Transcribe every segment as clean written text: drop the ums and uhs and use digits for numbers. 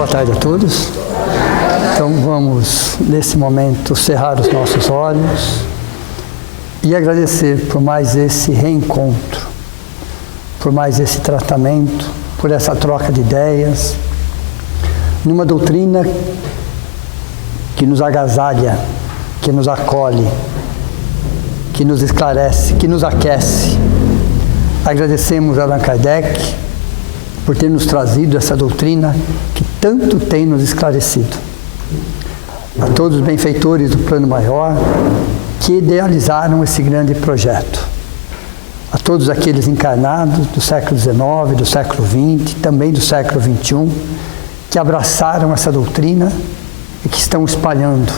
Boa tarde a todos. Então vamos, nesse momento, cerrar os nossos olhos e agradecer por mais esse reencontro, por mais esse tratamento, por essa troca de ideias, numa doutrina que nos agasalha, que nos acolhe, que nos esclarece, que nos aquece. Agradecemos a Allan Kardec por ter nos trazido essa doutrina que tanto tem nos esclarecido. A todos os benfeitores do plano maior que idealizaram esse grande projeto. A todos aqueles encarnados do século XIX, do século XX, também do século XXI, que abraçaram essa doutrina e que estão espalhando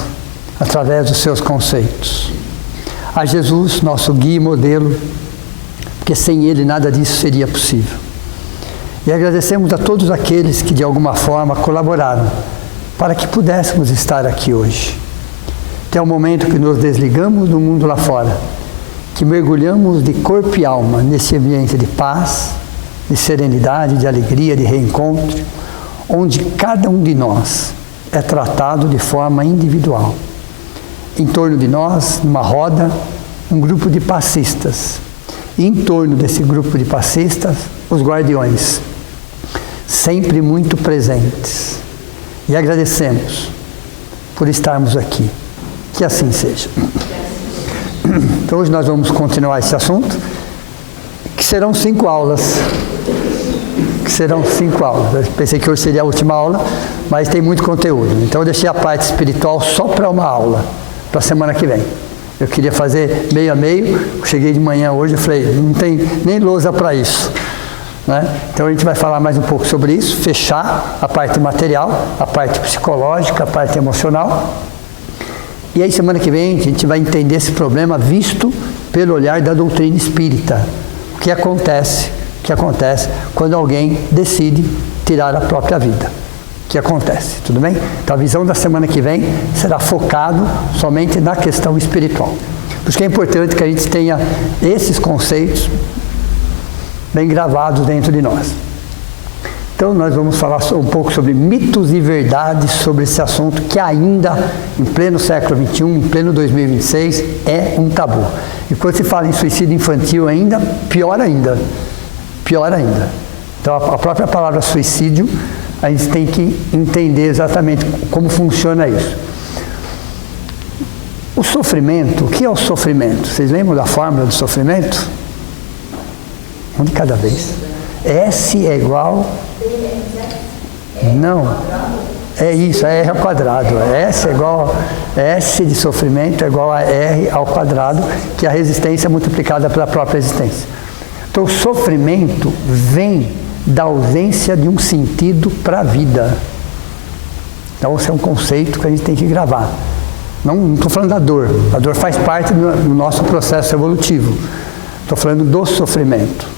através dos seus conceitos. A Jesus, nosso guia e modelo, porque sem ele nada disso seria possível. E agradecemos a todos aqueles que de alguma forma colaboraram para que pudéssemos estar aqui hoje. Até o momento que nos desligamos do mundo lá fora, que mergulhamos de corpo e alma nesse ambiente de paz, de serenidade, de alegria, de reencontro, onde cada um de nós é tratado de forma individual. Em torno de nós, numa roda, um grupo de passistas. E em torno desse grupo de passistas, os guardiões, sempre muito presentes. E agradecemos por estarmos aqui. Que assim seja. Então hoje nós vamos continuar esse assunto, que serão 5 aulas. Eu pensei que hoje seria a última aula, mas tem muito conteúdo. Então eu deixei a parte espiritual só para uma aula, para a semana que vem. Eu queria fazer meio a meio, cheguei de manhã hoje e falei, não tem nem lousa para isso. Né? Então a gente vai falar mais um pouco sobre isso, fechar a parte material, a parte psicológica, a parte emocional. E aí semana que vem a gente vai entender esse problema visto pelo olhar da doutrina espírita. O que acontece quando alguém decide tirar a própria vida. O que acontece, tudo bem? Então a visão da semana que vem será focado somente na questão espiritual. Por isso que é importante que a gente tenha esses conceitos bem gravados dentro de nós. Então nós vamos falar um pouco sobre mitos e verdades sobre esse assunto que ainda, em pleno século XXI, em pleno 2026, é um tabu. E quando se fala em suicídio infantil ainda, pior ainda. Então a própria palavra suicídio, a gente tem que entender exatamente como funciona isso. O sofrimento, o que é o sofrimento? Vocês lembram da fórmula do sofrimento? Um de cada vez. S é igual... Não. É isso, é R ao quadrado. S é igual... S de sofrimento é igual a R ao quadrado, que é a resistência multiplicada pela própria existência. Então o sofrimento vem da ausência de um sentido para a vida. Então esse é um conceito que a gente tem que gravar. Não estou falando da dor. A dor faz parte do nosso processo evolutivo. Estou falando do sofrimento.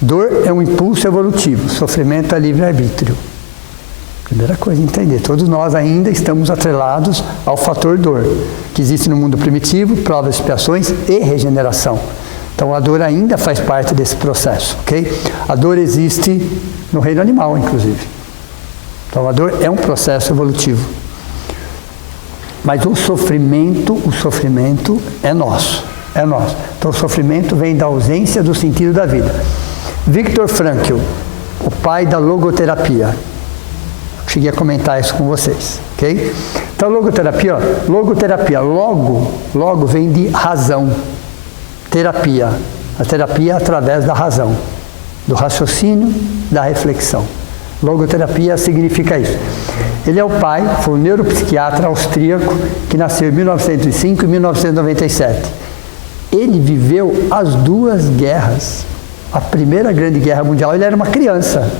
Dor é um impulso evolutivo. Sofrimento é livre-arbítrio. Primeira coisa a entender. Todos nós ainda estamos atrelados ao fator dor, que existe no mundo primitivo, provas, expiações e regeneração. Então a dor ainda faz parte desse processo, ok? A dor existe no reino animal, inclusive. Então a dor é um processo evolutivo. Mas o sofrimento é nosso. Então o sofrimento vem da ausência do sentido da vida. Viktor Frankl, o pai da logoterapia. Cheguei a comentar isso com vocês, ok? Então logoterapia, logo vem de razão. Terapia. A terapia é através da razão, do raciocínio, da reflexão. Logoterapia significa isso. Ele é o pai, foi um neuropsiquiatra austríaco que nasceu em 1905 e 1997. Ele viveu as 2 guerras. A Primeira Grande Guerra Mundial, ele era uma criança.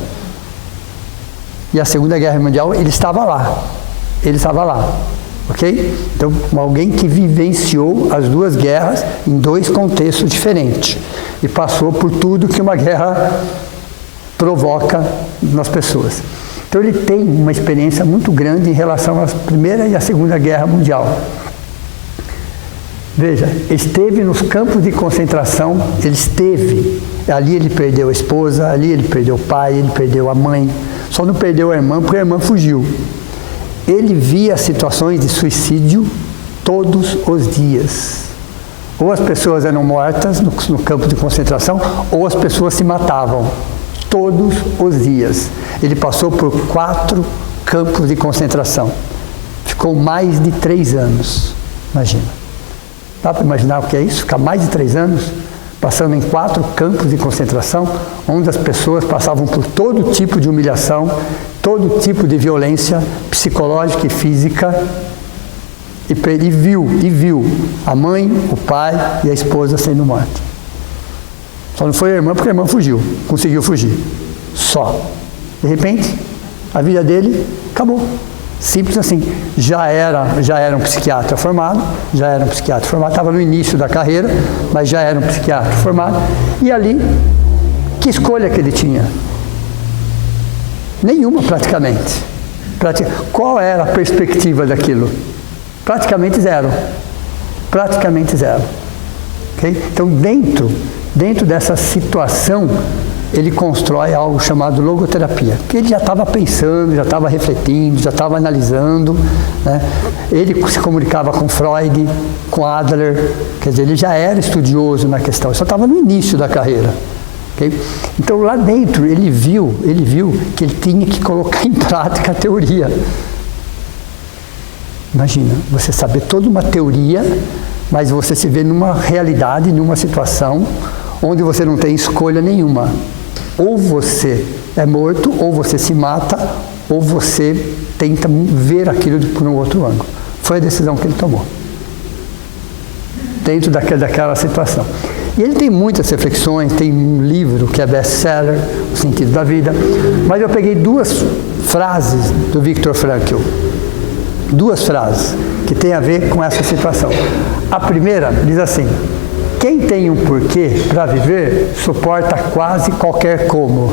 E a Segunda Guerra Mundial, ele estava lá. Ok? Então, alguém que vivenciou as 2 guerras em 2 contextos diferentes e passou por tudo que uma guerra provoca nas pessoas. Então, ele tem uma experiência muito grande em relação à Primeira e à Segunda Guerra Mundial. Veja, esteve nos campos de concentração, ali ele perdeu a esposa, ali ele perdeu o pai, ele perdeu a mãe. Só não perdeu a irmã porque a irmã fugiu. Ele via situações de suicídio todos os dias. Ou as pessoas eram mortas no campo de concentração, ou as pessoas se matavam. Todos os dias. Ele passou por 4 campos de concentração. Ficou mais de 3 anos. Imagina. Dá para imaginar o que é isso? Ficar mais de 3 anos passando em 4 campos de concentração, onde as pessoas passavam por todo tipo de humilhação, todo tipo de violência psicológica e física, e viu a mãe, o pai e a esposa sendo mortos. Só não foi a irmã porque a irmã fugiu, conseguiu fugir. Só. De repente, a vida dele acabou. Simples assim. Já era um psiquiatra formado, estava no início da carreira, mas já era um psiquiatra formado. E ali, que escolha que ele tinha? Nenhuma, praticamente. Qual era a perspectiva daquilo? Praticamente zero. Okay? Então, dentro dessa situação, ele constrói algo chamado logoterapia, que ele já estava pensando, já estava refletindo, já estava analisando, né? Ele se comunicava com Freud, com Adler, quer dizer, ele já era estudioso na questão, só estava no início da carreira. Okay? Então lá dentro ele viu que ele tinha que colocar em prática a teoria. Imagina, você saber toda uma teoria, mas você se vê numa realidade, numa situação onde você não tem escolha nenhuma. Ou você é morto, ou você se mata, ou você tenta ver aquilo por um outro ângulo. Foi a decisão que ele tomou. Dentro daquela situação. E ele tem muitas reflexões, tem um livro que é best-seller, O Sentido da Vida, mas eu peguei 2 frases do Viktor Frankl. 2 frases que têm a ver com essa situação. A primeira diz assim: quem tem um porquê para viver, suporta quase qualquer como.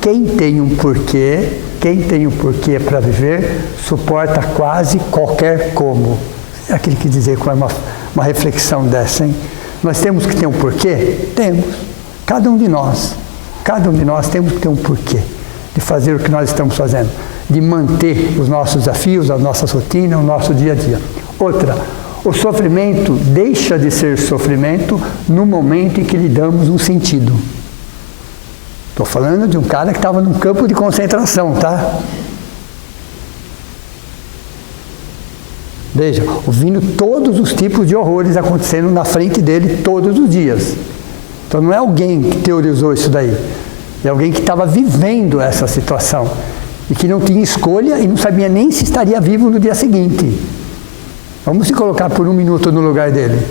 Quem tem um porquê para viver, suporta quase qualquer como. É aquilo que dizer com uma reflexão dessa, hein? Nós temos que ter um porquê? Temos. Cada um de nós temos que ter um porquê de fazer o que nós estamos fazendo, de manter os nossos desafios, as nossas rotinas, o nosso dia a dia. Outra, o sofrimento deixa de ser sofrimento no momento em que lhe damos um sentido. Estou falando de um cara que estava num campo de concentração, tá? Veja, ouvindo todos os tipos de horrores acontecendo na frente dele todos os dias. Então não é alguém que teorizou isso daí. É alguém que estava vivendo essa situação. E que não tinha escolha e não sabia nem se estaria vivo no dia seguinte. Vamos se colocar por um minuto no lugar dele.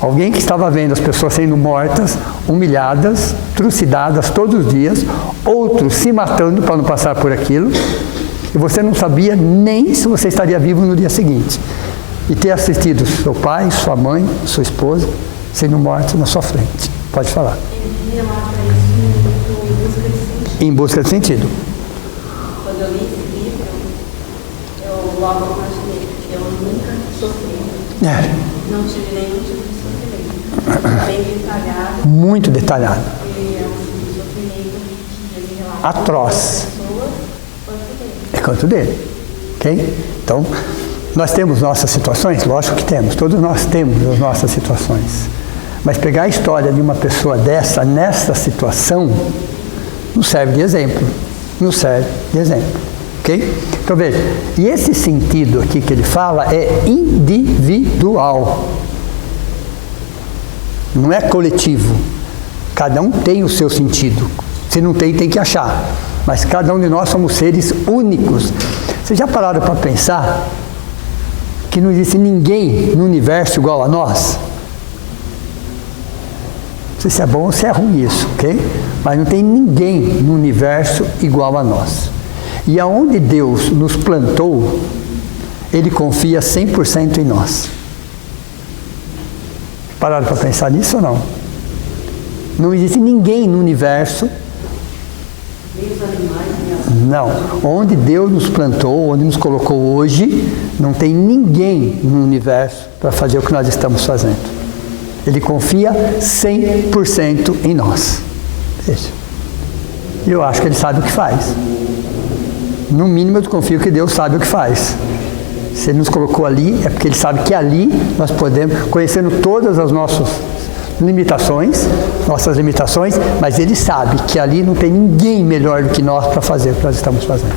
Alguém que estava vendo as pessoas sendo mortas, humilhadas, trucidadas todos os dias, outros se matando para não passar por aquilo, e você não sabia nem se você estaria vivo no dia seguinte. E ter assistido seu pai, sua mãe, sua esposa sendo mortos na sua frente. Pode falar. Ele relata isso em Busca de Sentido. Quando eu li esse livro, eu logo imaginei que eu nunca sofri. Não tive nenhum tipo de sofrimento. Bem detalhado. Muito detalhado. E um sofrimento que ele relata. Atroz. É quanto dele. Ok? Então, nós temos nossas situações? Lógico que temos. Todos nós temos as nossas situações. Mas pegar a história de uma pessoa dessa, nessa situação, não serve de exemplo. Não serve de exemplo. Ok? Então veja, e esse sentido aqui que ele fala é individual. Não é coletivo. Cada um tem o seu sentido. Se não tem, tem que achar. Mas cada um de nós somos seres únicos. Vocês já pararam para pensar que não existe ninguém no universo igual a nós? Não sei se é bom ou se é ruim isso, ok? Mas não tem ninguém no universo igual a nós. E aonde Deus nos plantou, Ele confia 100% em nós. Pararam para pensar nisso ou não? Não existe ninguém no universo. Não. Onde Deus nos plantou, onde nos colocou hoje, não tem ninguém no universo para fazer o que nós estamos fazendo. Ele confia 100% em nós. Veja. Eu acho que Ele sabe o que faz. No mínimo, eu confio que Deus sabe o que faz. Se Ele nos colocou ali, é porque Ele sabe que ali nós podemos, conhecendo todas as nossas limitações, mas Ele sabe que ali não tem ninguém melhor do que nós para fazer o que nós estamos fazendo.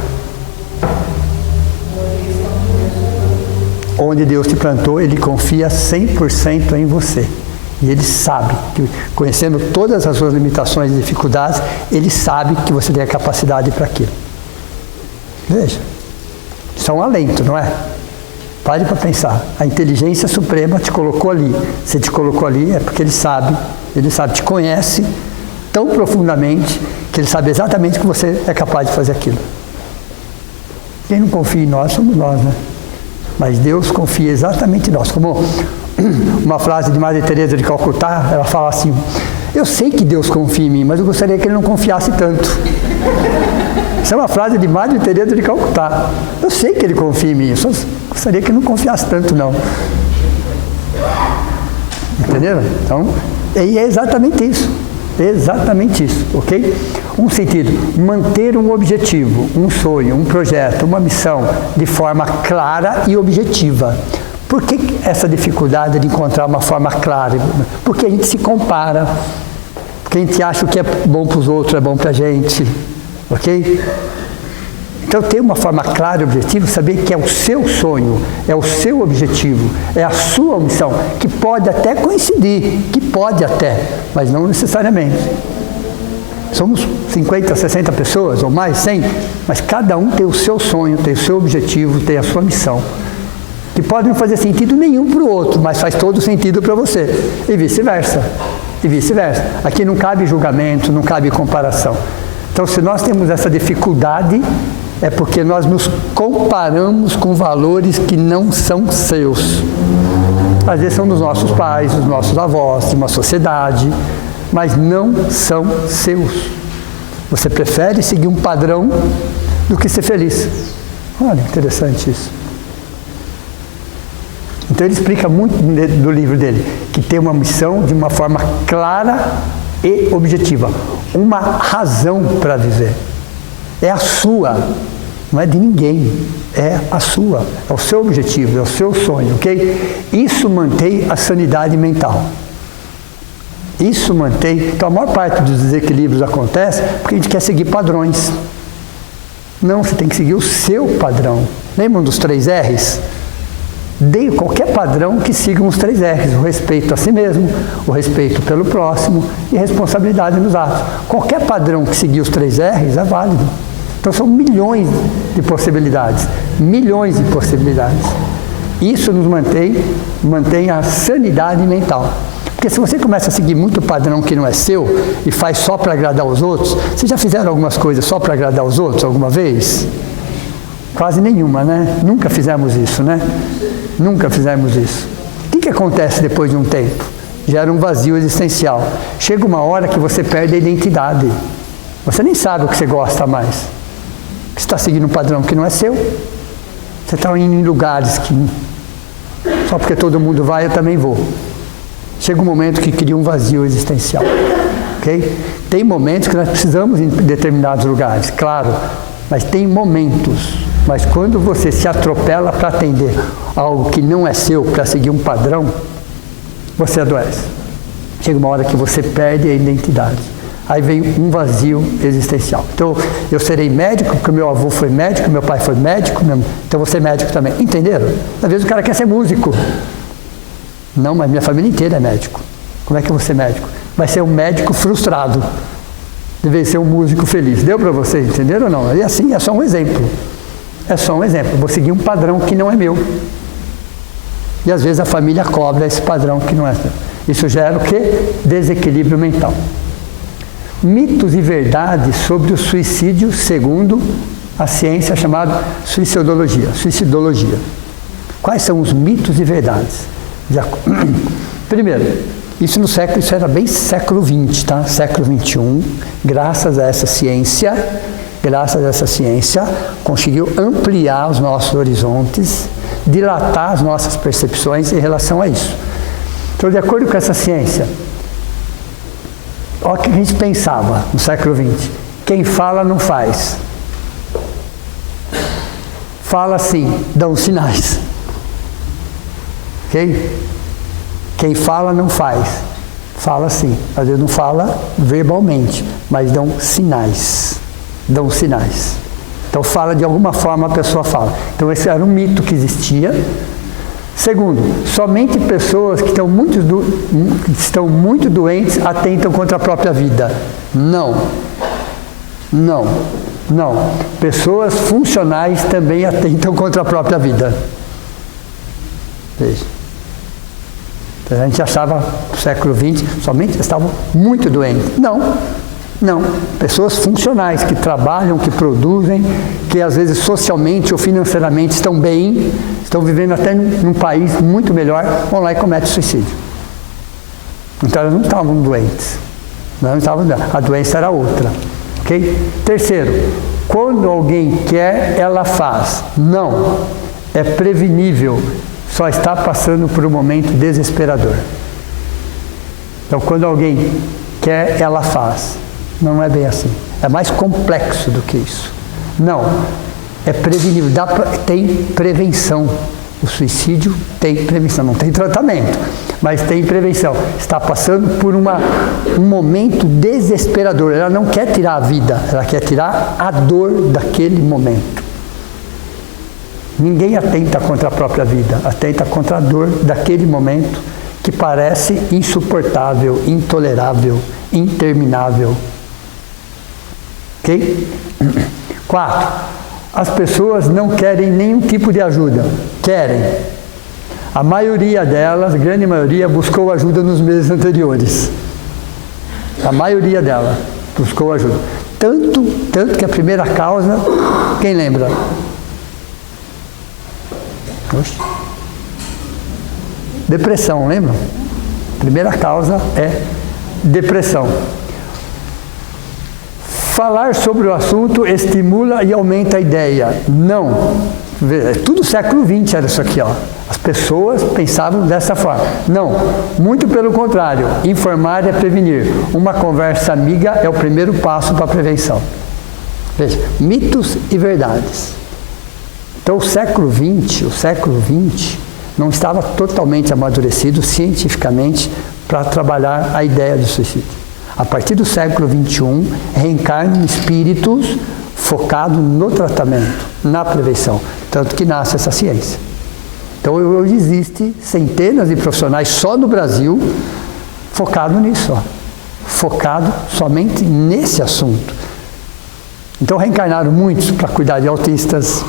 Onde Deus te plantou, Ele confia 100% em você. E Ele sabe, que, conhecendo todas as suas limitações e dificuldades, Ele sabe que você tem a capacidade para aquilo. Veja, isso é um alento, não é? Pare para pensar. A inteligência suprema te colocou ali. Se te colocou ali é porque Ele sabe, te conhece tão profundamente que Ele sabe exatamente que você é capaz de fazer aquilo. Quem não confia em nós, somos nós, né? Mas Deus confia exatamente em nós. Como uma frase de Madre Teresa de Calcutá, ela fala assim: eu sei que Deus confia em mim, mas eu gostaria que Ele não confiasse tanto. Essa é uma frase de Madre Teresa de Calcutá. Eu sei que Ele confia em mim, só gostaria que Ele não confiasse tanto, não. Entenderam? Então, é exatamente isso. Exatamente isso, ok? Um sentido, manter um objetivo, um sonho, um projeto, uma missão de forma clara e objetiva. Por que essa dificuldade de encontrar uma forma clara? Porque a gente se compara, porque a gente acha que é bom para os outros, é bom para a gente, ok? Então, ter uma forma clara e objetiva, saber que é o seu sonho, é o seu objetivo, é a sua missão, que pode até coincidir, mas não necessariamente. Somos 50, 60 pessoas, ou mais, 100, mas cada um tem o seu sonho, tem o seu objetivo, tem a sua missão, que pode não fazer sentido nenhum para o outro, mas faz todo sentido para você, e vice-versa. Aqui não cabe julgamento, não cabe comparação. Então, se nós temos essa dificuldade, é porque nós nos comparamos com valores que não são seus. Às vezes são dos nossos pais, dos nossos avós, de uma sociedade, mas não são seus. Você prefere seguir um padrão do que ser feliz. Olha, interessante isso. Então ele explica muito do livro dele, que tem uma missão de uma forma clara e objetiva. Uma razão para viver. É a sua, não é de ninguém, é a sua, é o seu objetivo, é o seu sonho, ok? Isso mantém a sanidade mental. Isso mantém, então a maior parte dos desequilíbrios acontece porque a gente quer seguir padrões. Não, você tem que seguir o seu padrão. Lembram dos 3 R's? Dê qualquer padrão que siga os 3 R's, o respeito a si mesmo, o respeito pelo próximo e responsabilidade nos atos. Qualquer padrão que seguir os 3 R's é válido. Então são milhões de possibilidades. Isso nos mantém a sanidade mental. Porque se você começa a seguir muito padrão que não é seu e faz só para agradar os outros, vocês já fizeram algumas coisas só para agradar os outros alguma vez? Quase nenhuma, né? Nunca fizemos isso, né? O que acontece depois de um tempo? Gera um vazio existencial. Chega uma hora que você perde a identidade. Você nem sabe o que você gosta mais. Você está seguindo um padrão que não é seu. Você está indo em lugares que só porque todo mundo vai, eu também vou. Chega um momento que cria um vazio existencial. Okay? Tem momentos que nós precisamos ir em determinados lugares, claro, mas tem momentos. Mas quando você se atropela para atender algo que não é seu, para seguir um padrão, você adoece. Chega uma hora que você perde a identidade. Aí vem um vazio existencial. Então, eu serei médico, porque meu avô foi médico, meu pai foi médico, então eu vou ser médico também. Entenderam? Às vezes o cara quer ser músico. Não, mas minha família inteira é médico. Como é que eu vou ser médico? Vai ser um médico frustrado. Deve ser um músico feliz. Deu para vocês, entenderam ou não? E assim, é só um exemplo. Eu vou seguir um padrão que não é meu. E às vezes a família cobra esse padrão que não é seu. Isso gera o quê? Desequilíbrio mental. Mitos e verdades sobre o suicídio segundo a ciência chamada suicidologia. Quais são os mitos e verdades? Primeiro, isso era bem século XX, tá? Século XXI, graças a essa ciência, conseguiu ampliar os nossos horizontes, dilatar as nossas percepções em relação a isso. Então, de acordo com essa ciência, olha o que a gente pensava no século XX. Quem fala não faz. Fala sim, dão sinais. Ok? Quem fala não faz. Fala sim. Às vezes não fala verbalmente, mas dão sinais. Dão sinais. Então fala de alguma forma, a pessoa fala. Então esse era um mito que existia. Segundo, somente pessoas que estão muito doentes atentam contra a própria vida. Não. Pessoas funcionais também atentam contra a própria vida. Veja. A gente achava no século XX somente estavam muito doentes. Não. Pessoas funcionais que trabalham, que produzem, que às vezes socialmente ou financeiramente estão bem, estão vivendo até num país muito melhor, vão lá e cometem suicídio. Então elas não estavam doentes. A doença era outra. Okay? Terceiro, quando alguém quer, ela faz. Não. É prevenível. Só está passando por um momento desesperador. Então, quando alguém quer, ela faz. Não é bem assim. É mais complexo do que isso. Não. É prevenível. Tem prevenção. O suicídio tem prevenção. Não tem tratamento, mas tem prevenção. Está passando por um momento desesperador. Ela não quer tirar a vida. Ela quer tirar a dor daquele momento. Ninguém atenta contra a própria vida. Atenta contra a dor daquele momento que parece insuportável, intolerável, interminável. Ok? 4. As pessoas não querem nenhum tipo de ajuda. Querem. A maioria delas, grande maioria, buscou ajuda nos meses anteriores. A maioria delas buscou ajuda. Tanto que a primeira causa, quem lembra? Oxe. Depressão, lembra? Primeira causa é depressão. Falar sobre o assunto estimula e aumenta a ideia. Não. Tudo século XX era isso aqui, ó. As pessoas pensavam dessa forma. Não. Muito pelo contrário. Informar é prevenir. Uma conversa amiga é o primeiro passo para a prevenção. Veja, mitos e verdades. Então o século XX não estava totalmente amadurecido cientificamente para trabalhar a ideia do suicídio. A partir do século XXI, reencarnam espíritos focados no tratamento, na prevenção. Tanto que nasce essa ciência. Então hoje existe centenas de profissionais só no Brasil focado nisso, focado somente nesse assunto. Então reencarnaram muitos para cuidar de autistas,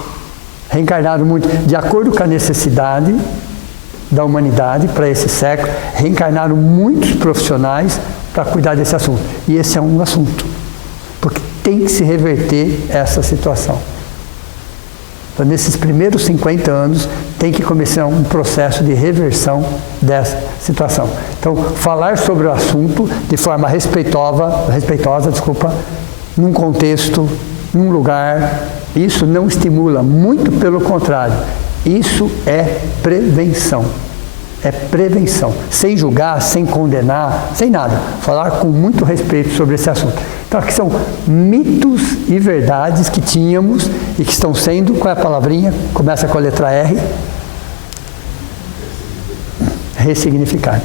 reencarnaram muito de acordo com a necessidade da humanidade para esse século, reencarnaram muitos profissionais para cuidar desse assunto. E esse é um assunto, porque tem que se reverter essa situação. Então, nesses primeiros 50 anos, tem que começar um processo de reversão dessa situação. Então, falar sobre o assunto de forma respeitosa, num contexto, num lugar, isso não estimula, muito pelo contrário. Isso é prevenção. É prevenção. Sem julgar, sem condenar, sem nada. Falar com muito respeito sobre esse assunto. Então, aqui são mitos e verdades que tínhamos e que estão sendo, qual é a palavrinha? Começa com a letra R. Ressignificar.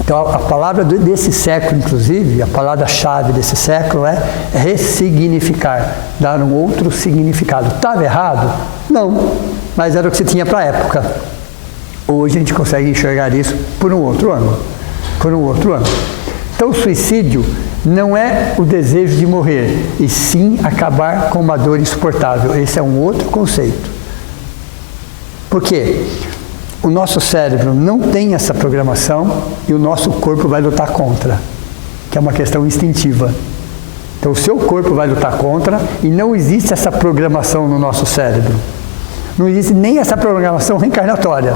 Então, a palavra desse século, inclusive, a palavra-chave desse século é ressignificar, dar um outro significado. Estava errado? Não, mas era o que se tinha para a época. Hoje a gente consegue enxergar isso por um outro ângulo. Então, o suicídio não é o desejo de morrer, e sim acabar com uma dor insuportável. Esse é um outro conceito. Por quê? O nosso cérebro não tem essa programação e o nosso corpo vai lutar contra, que é uma questão instintiva. Então, o seu corpo vai lutar contra e não existe essa programação no nosso cérebro. Não existe nem essa programação reencarnatória.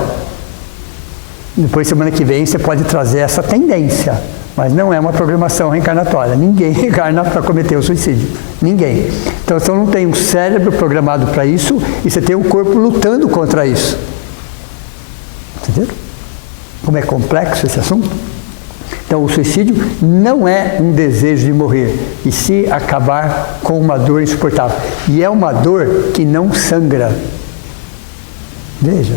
Depois, semana que vem, você pode trazer essa tendência, mas não é uma programação reencarnatória. Ninguém reencarna para cometer o suicídio. Ninguém. Então, você não tem um cérebro programado para isso e você tem um corpo lutando contra isso. Entenderam? Como é complexo esse assunto? Então, o suicídio não é um desejo de morrer, e se acabar com uma dor insuportável. E é uma dor que não sangra. Veja,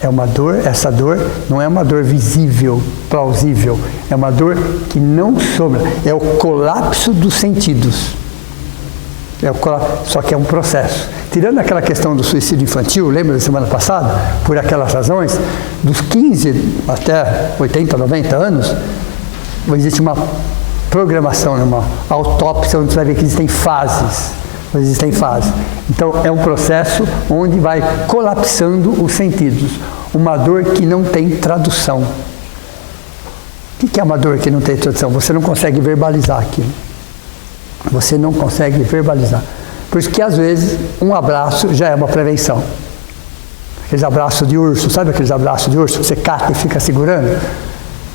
é uma dor, essa dor não é uma dor visível, plausível, é uma dor que não sobra, é o colapso dos sentidos. Só que é um processo. Tirando aquela questão do suicídio infantil, lembra da semana passada? Por aquelas razões, dos 15 até 80, 90 anos, existe uma programação, uma autópsia, onde você vai ver que existem fases. Então, é um processo onde vai colapsando os sentidos. Uma dor que não tem tradução. O que é uma dor que não tem tradução? Você não consegue verbalizar aquilo. Você não consegue verbalizar. Por isso que, às vezes, um abraço já é uma prevenção. Aqueles abraços de urso, sabe aqueles abraços de urso que você cata e fica segurando?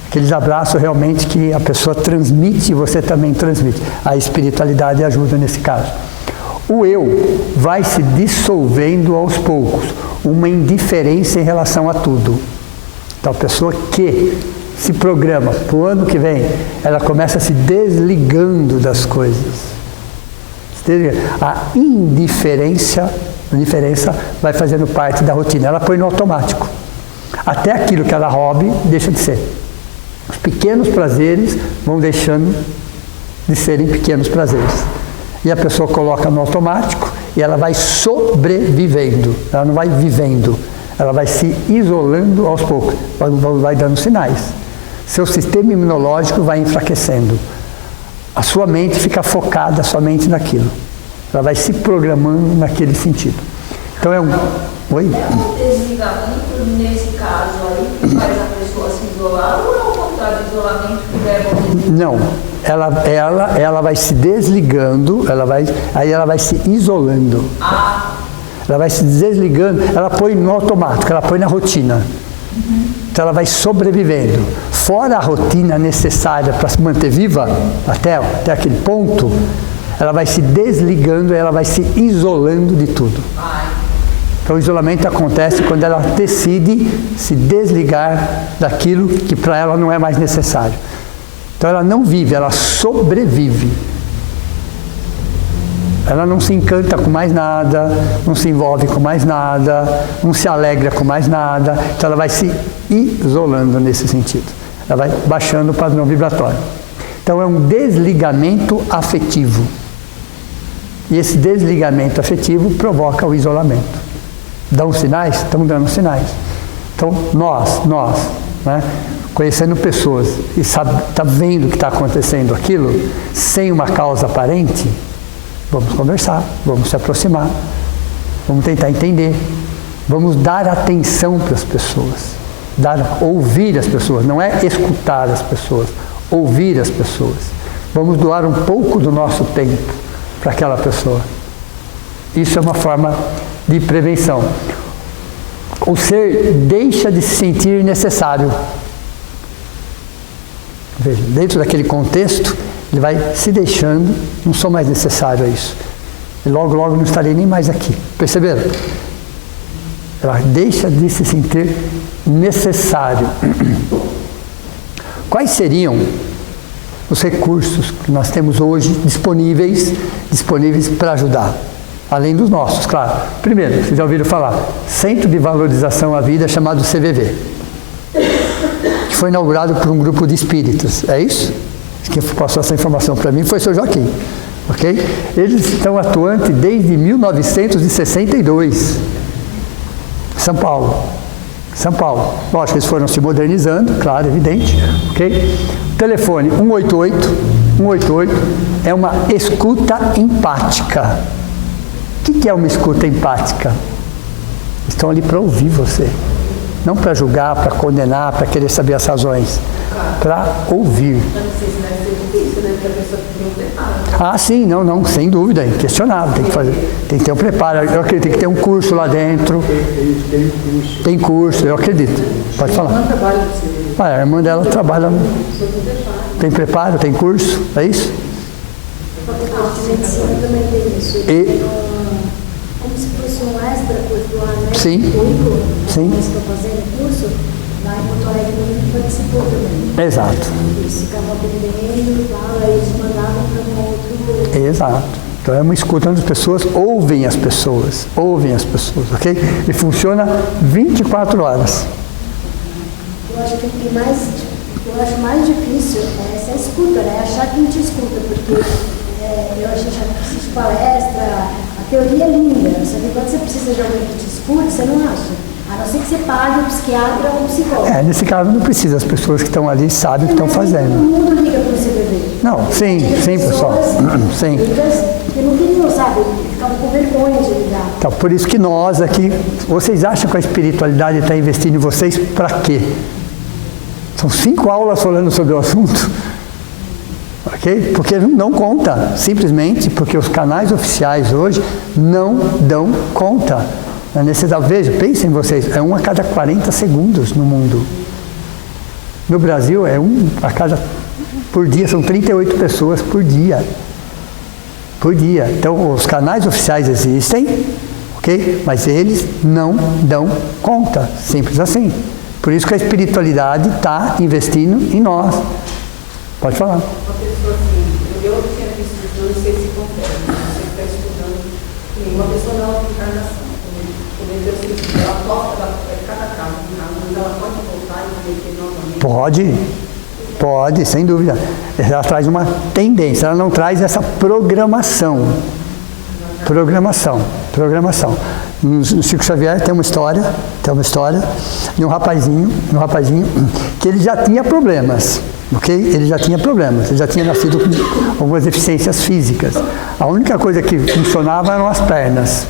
Aqueles abraços realmente que a pessoa transmite e você também transmite. A espiritualidade ajuda nesse caso. O eu vai se dissolvendo aos poucos, uma indiferença em relação a tudo. Então, a pessoa que se programa para o ano que vem, ela começa se desligando das coisas. A indiferença vai fazendo parte da rotina. Ela põe no automático. Até aquilo que ela roube, deixa de ser. Os pequenos prazeres vão deixando de serem pequenos prazeres. E a pessoa coloca no automático e ela vai sobrevivendo. Ela não vai vivendo. Ela vai se isolando aos poucos. Vai dando sinais. Seu sistema imunológico vai enfraquecendo. A sua mente fica focada somente naquilo. Ela vai se programando naquele sentido. Então é um... Oi? É um desligamento nesse caso aí que faz a pessoa se isolar ou é o contrário do isolamento que leva ao desligamento? Não. Ela vai se desligando, aí ela vai se isolando. Ela vai se desligando, ela põe no automático, ela põe na rotina. Então ela vai sobrevivendo. Fora a rotina necessária para se manter viva, até aquele ponto, ela vai se desligando, ela vai se isolando de tudo. Então o isolamento acontece quando ela decide se desligar daquilo que para ela não é mais necessário. Então ela não vive, ela sobrevive. Ela não se encanta com mais nada, não se envolve com mais nada, não se alegra com mais nada. Então ela vai se isolando nesse sentido. Ela vai baixando o padrão vibratório. Então é um desligamento afetivo. E esse desligamento afetivo provoca o isolamento. Dão sinais? Estão dando sinais. Então nós, né, conhecendo pessoas e tá vendo que está acontecendo aquilo, sem uma causa aparente, vamos conversar, vamos se aproximar, vamos tentar entender, vamos dar atenção para as pessoas, ouvir as pessoas, não é escutar as pessoas, ouvir as pessoas. Vamos doar um pouco do nosso tempo para aquela pessoa. Isso é uma forma de prevenção. O ser deixa de se sentir necessário. Veja, dentro daquele contexto, ele vai se deixando, não sou mais necessário a isso. E logo não estarei nem mais aqui. Perceberam? Ela deixa de se sentir necessário. Quais seriam os recursos que nós temos hoje disponíveis para ajudar? Além dos nossos, claro. Primeiro, vocês já ouviram falar, Centro de Valorização à Vida, chamado CVV, que foi inaugurado por um grupo de espíritas. É isso? Quem passou essa informação para mim foi o Sr. Joaquim. Ok? Eles estão atuantes desde 1962. São Paulo. Lógico, eles foram se modernizando, claro, evidente. Ok? Telefone 188 é uma escuta empática. O que é uma escuta empática? Estão ali para ouvir você. Não para julgar, para condenar, para querer saber as razões. Para ouvir. Ah, sim, não, sem dúvida, é inquestionável, tem que ter um preparo, eu acredito, tem que ter um curso lá dentro. Tem curso, eu acredito. Pode falar. A irmã dela trabalha. Tem preparo, tem curso, é isso? A medicina também tem isso. Como se fosse um extra curricular, né? Sim. Currículo, sim. Estou fazendo curso, lá em Porto Alegre ele participou também. Exato. Eles ficavam aprendendo e tal, aí eles mandavam para um outro... Exato. Então é uma escuta onde as pessoas ouvem as pessoas, ok? E funciona 24 horas. Eu acho que eu acho mais difícil essa escuta, né? Achar que a gente escuta, porque eu acho que já preciso de palestra, a teoria é linda, só que quando você precisa de alguém que te escute, você não acha. A não ser que você pague um psiquiatra ou um psicólogo. Nesse caso não precisa, as pessoas que estão ali sabem o que estão fazendo. Todo mundo liga para o CVV. Não, sim, pessoal. Sim. Que não queriam, sabe? Ficavam com vergonha de ligar. Então, por isso que nós aqui, vocês acham que a espiritualidade está investindo em vocês para quê? São 5 aulas falando sobre o assunto. Ok? Porque não conta, simplesmente porque os canais oficiais hoje não dão conta. A necessidade, veja, pensem vocês, é 1 a cada 40 segundos no mundo. No Brasil é 1 a cada por dia, são 38 pessoas por dia. Por dia. Então os canais oficiais existem, ok? Mas eles não dão conta, simples assim. Por isso que a espiritualidade está investindo em nós. Pode falar. Uma pessoa assim, eu tinha visto, eu não sei se confere, você está estudando, uma pessoa da encarnação. Ela toca cada caso, mas ela pode voltar e cometer novamente? Pode, sem dúvida. Ela traz uma tendência, ela não traz essa programação. No Chico Xavier tem uma história de um rapazinho que ele já tinha problemas, ok? Ele já tinha nascido com algumas deficiências físicas. A única coisa que funcionava eram as pernas.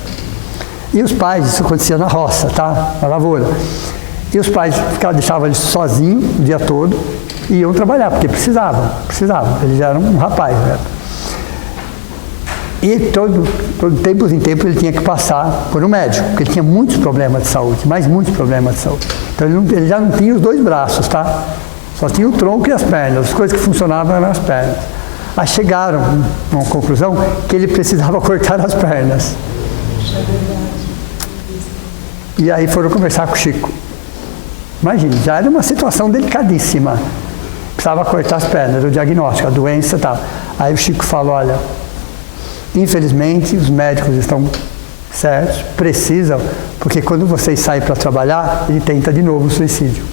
E os pais, isso acontecia na roça, tá? Na lavoura. E os pais deixavam ele sozinho o dia todo e iam trabalhar, porque precisavam. Ele já era um rapaz, né? E todo tempos em tempos ele tinha que passar por um médico, porque ele tinha muitos problemas de saúde, mas muitos problemas de saúde. Então ele já não tinha os 2 braços, tá? Só tinha o tronco e as pernas, as coisas que funcionavam eram as pernas. Aí chegaram a uma conclusão que ele precisava cortar as pernas. E aí foram conversar com o Chico. Imagine, já era uma situação delicadíssima. Precisava cortar as pernas, o diagnóstico, a doença e tal. Aí o Chico falou, olha, infelizmente os médicos estão certos, precisam, porque quando vocês saem para trabalhar, ele tenta de novo o suicídio.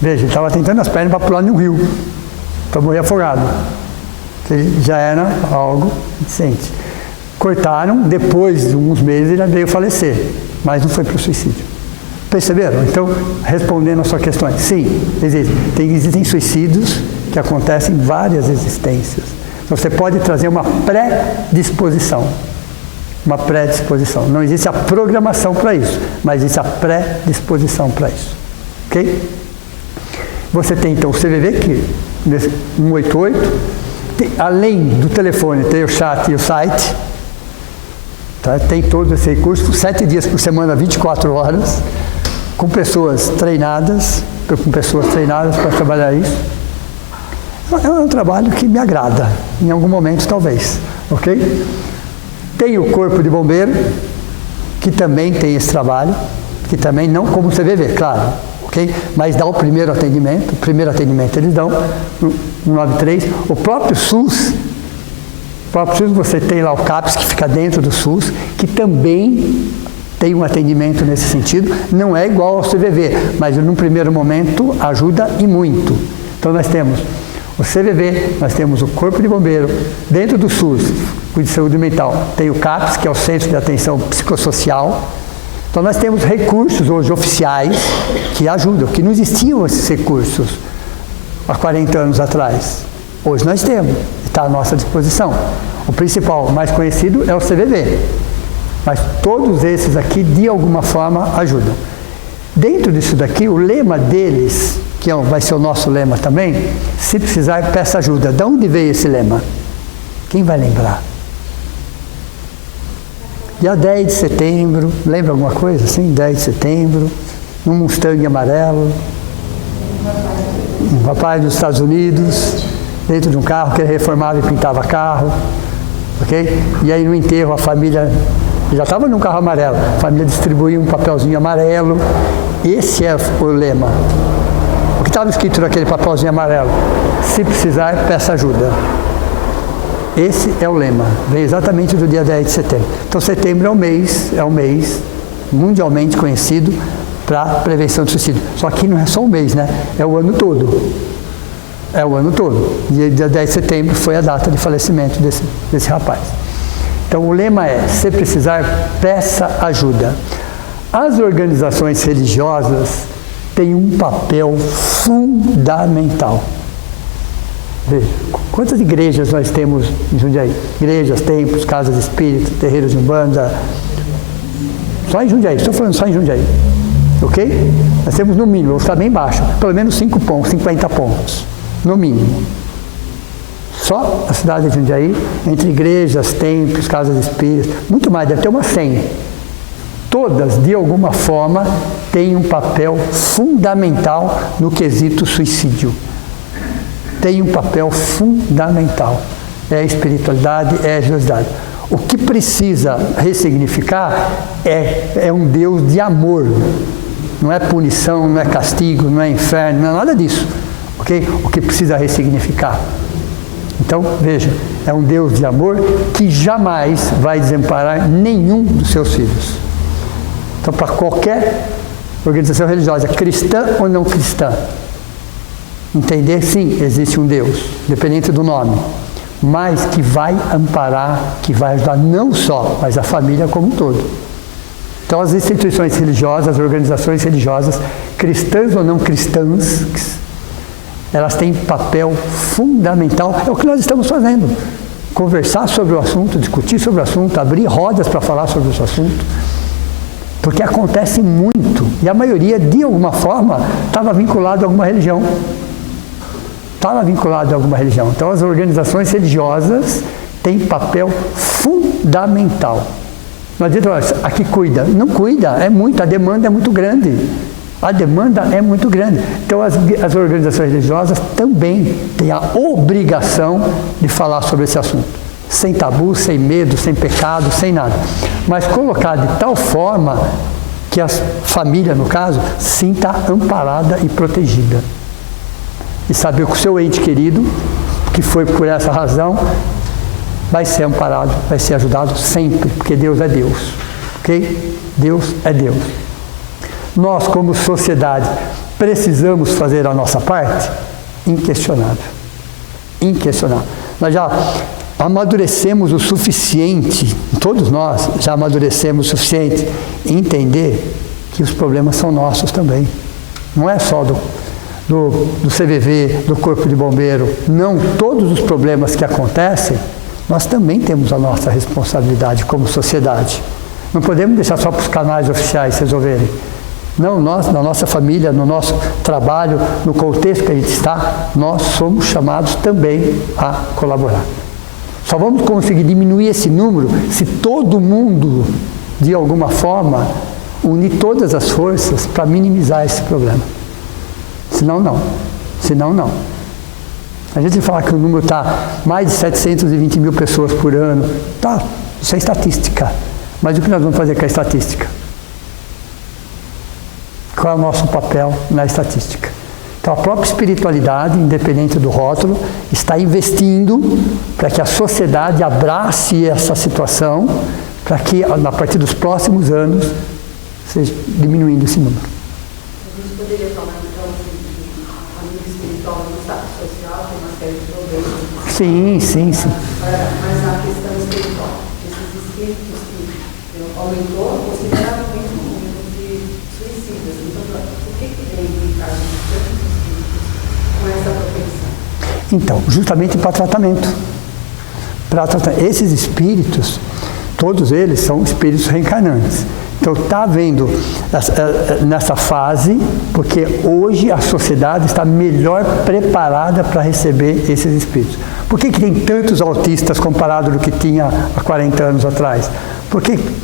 Veja, ele estava tentando as pernas para pular no rio, para morrer afogado. Ele já era algo decente. Cortaram, depois de uns meses ele veio falecer, mas não foi para o suicídio. Perceberam? Então, respondendo a sua questão, sim, existem suicídios que acontecem em várias existências. Então, você pode trazer uma predisposição. Não existe a programação para isso, mas existe a predisposição para isso. Ok? Você tem, então, o CVV, que 188, além do telefone, tem o chat e o site. Tá? Tem todo esse recurso, 7 dias por semana, 24 horas, com pessoas treinadas para trabalhar isso. É um trabalho que me agrada, em algum momento talvez, ok? Tem o Corpo de Bombeiro, que também tem esse trabalho, que também não como o CVV, claro, ok? Mas dá o primeiro atendimento eles dão, no 193, o próprio SUS, você tem lá o CAPS, que fica dentro do SUS, que também tem um atendimento nesse sentido, não é igual ao CVV, mas num primeiro momento ajuda e muito. Então nós temos o CVV, nós temos o Corpo de Bombeiro, dentro do SUS, de saúde mental, tem o CAPS, que é o Centro de Atenção Psicossocial. Então nós temos recursos hoje oficiais que ajudam, que não existiam esses recursos há 40 anos atrás. Hoje nós temos, está à nossa disposição. O principal, mais conhecido, é o CVV. Mas todos esses aqui, de alguma forma, ajudam. Dentro disso daqui, o lema deles, que vai ser o nosso lema também, se precisar, peça ajuda. De onde veio esse lema? Quem vai lembrar? Dia 10 de setembro, lembra alguma coisa assim? 10 de setembro, num Mustang amarelo, um rapaz dos Estados Unidos, dentro de um carro que ele reformava e pintava carro, ok? E aí no enterro a família, já estava num carro amarelo, a família distribuía um papelzinho amarelo, Esse é o lema. O que estava escrito naquele papelzinho amarelo? Se precisar, peça ajuda. Esse é o lema. Vem exatamente do dia 10 de setembro. Então, setembro é um mês mundialmente conhecido para prevenção do suicídio. Só que não é só um mês, né? É o ano todo. É o ano todo. E dia 10 de setembro foi a data de falecimento desse rapaz. Então, o lema é, se precisar, peça ajuda. As organizações religiosas têm um papel fundamental. Veja, quantas igrejas nós temos em Jundiaí? Igrejas, templos, casas espíritas, terreiros de umbanda. Só em Jundiaí, estou falando só em Jundiaí. Ok? Nós temos no mínimo, vou ficar bem baixo, pelo menos 5 pontos, 50 pontos. No mínimo. Só a cidade de Jundiaí, entre igrejas, templos, casas espíritas, muito mais, deve ter umas 100. Todas, de alguma forma, têm um papel fundamental no quesito suicídio. Tem um papel fundamental. É a espiritualidade, é a religiosidade. O que precisa ressignificar é um Deus de amor. Não é punição, não é castigo, não é inferno, não é nada disso. Okay? O que precisa ressignificar. Então, veja, é um Deus de amor que jamais vai desamparar nenhum dos seus filhos. Então, para qualquer organização religiosa, cristã ou não cristã, entender, sim, existe um Deus, independente do nome, mas que vai amparar, que vai ajudar não só, mas a família como um todo. Então, as instituições religiosas, as organizações religiosas, cristãs ou não cristãs, elas têm papel fundamental. É o que nós estamos fazendo. Conversar sobre o assunto, discutir sobre o assunto, abrir rodas para falar sobre esse assunto. Porque acontece muito. E a maioria, de alguma forma, estava vinculado a alguma religião. Estava vinculado a alguma religião. Então, as organizações religiosas têm papel fundamental. Não adianta, aqui cuida. Não cuida, é muito, a demanda é muito grande. A demanda é muito grande. Então, as organizações religiosas também têm a obrigação de falar sobre esse assunto. Sem tabu, sem medo, sem pecado, sem nada. Mas colocar de tal forma que a família, no caso, sinta amparada e protegida. E saber que o seu ente querido, que foi por essa razão, vai ser amparado, vai ser ajudado sempre, porque Deus é Deus. Ok? Deus é Deus. Nós, como sociedade, precisamos fazer a nossa parte? Inquestionável. Inquestionável. Nós já amadurecemos o suficiente, todos nós já amadurecemos o suficiente em entender que os problemas são nossos também. Não é só do CVV, do Corpo de Bombeiro. Não, todos os problemas que acontecem, nós também temos a nossa responsabilidade como sociedade. Não podemos deixar só para os canais oficiais resolverem. Não, nós, na nossa família, no nosso trabalho, no contexto que a gente está, nós somos chamados também a colaborar. Só vamos conseguir diminuir esse número se todo mundo, de alguma forma, unir todas as forças para minimizar esse problema. Senão, não. Senão, não. A gente fala que o número está mais de 720 mil pessoas por ano. Tá, isso é estatística. Mas o que nós vamos fazer com a estatística? Qual é o nosso papel na estatística? Então, a própria espiritualidade, independente do rótulo, está investindo para que a sociedade abrace essa situação, para que, a partir dos próximos anos, seja diminuindo esse número. A gente poderia falar, então, que a vida espiritual no estado social tem uma série de problemas. Sim. Mas a questão espiritual, esses espíritos que aumentou consideravelmente o número de suicidas. Então, por que tem indicado tantos espíritos com essa propensão? Então, justamente para tratamento. Esses espíritos, todos eles são espíritos reencarnantes. Então, está havendo nessa fase, porque hoje a sociedade está melhor preparada para receber esses espíritos. Por que tem tantos autistas comparado ao que tinha há 40 anos atrás?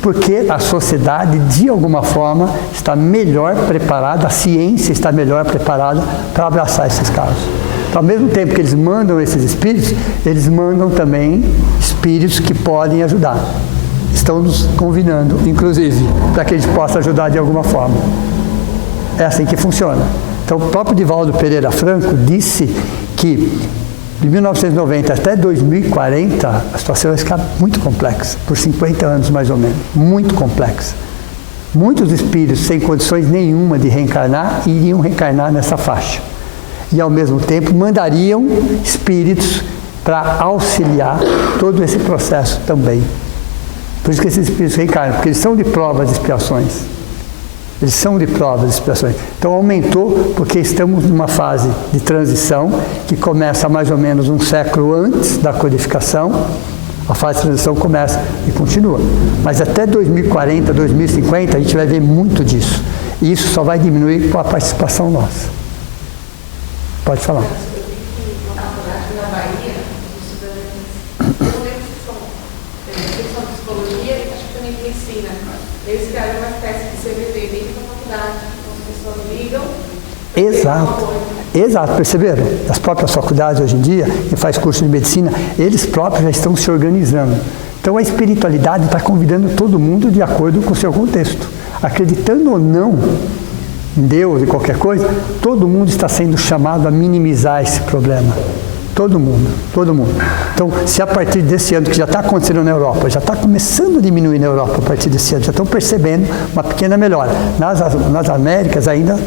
Porque a sociedade, de alguma forma, está melhor preparada, a ciência está melhor preparada para abraçar esses casos. Então, ao mesmo tempo que eles mandam esses espíritos, eles mandam também espíritos que podem ajudar. Estão nos convidando, inclusive, para que a gente possa ajudar de alguma forma. É assim que funciona. Então, o próprio Divaldo Pereira Franco disse que de 1990 até 2040, a situação vai ficar muito complexa, por 50 anos mais ou menos, muito complexa. Muitos espíritos sem condições nenhuma de reencarnar iriam reencarnar nessa faixa. E, ao mesmo tempo, mandariam espíritos para auxiliar todo esse processo também. Por isso que esses espíritos reencarnam, porque eles são de provas e expiações. Eles são de provas e expiações. Então aumentou porque estamos numa fase de transição que começa mais ou menos um século antes da codificação. A fase de transição começa e continua. Mas até 2040, 2050, a gente vai ver muito disso. E isso só vai diminuir com a participação nossa. Pode falar. Eles criaram uma espécie de CVV dentro da faculdade, então as pessoas ligam. Exato, perceberam? As próprias faculdades hoje em dia, quem faz curso de medicina, eles próprios já estão se organizando. Então a espiritualidade está convidando todo mundo de acordo com o seu contexto. Acreditando ou não em Deus e qualquer coisa, todo mundo está sendo chamado a minimizar esse problema. Todo mundo, todo mundo. Então, se a partir desse ano, que já está acontecendo na Europa, já está começando a diminuir na Europa a partir desse ano, já estão percebendo uma pequena melhora. Nas Américas ainda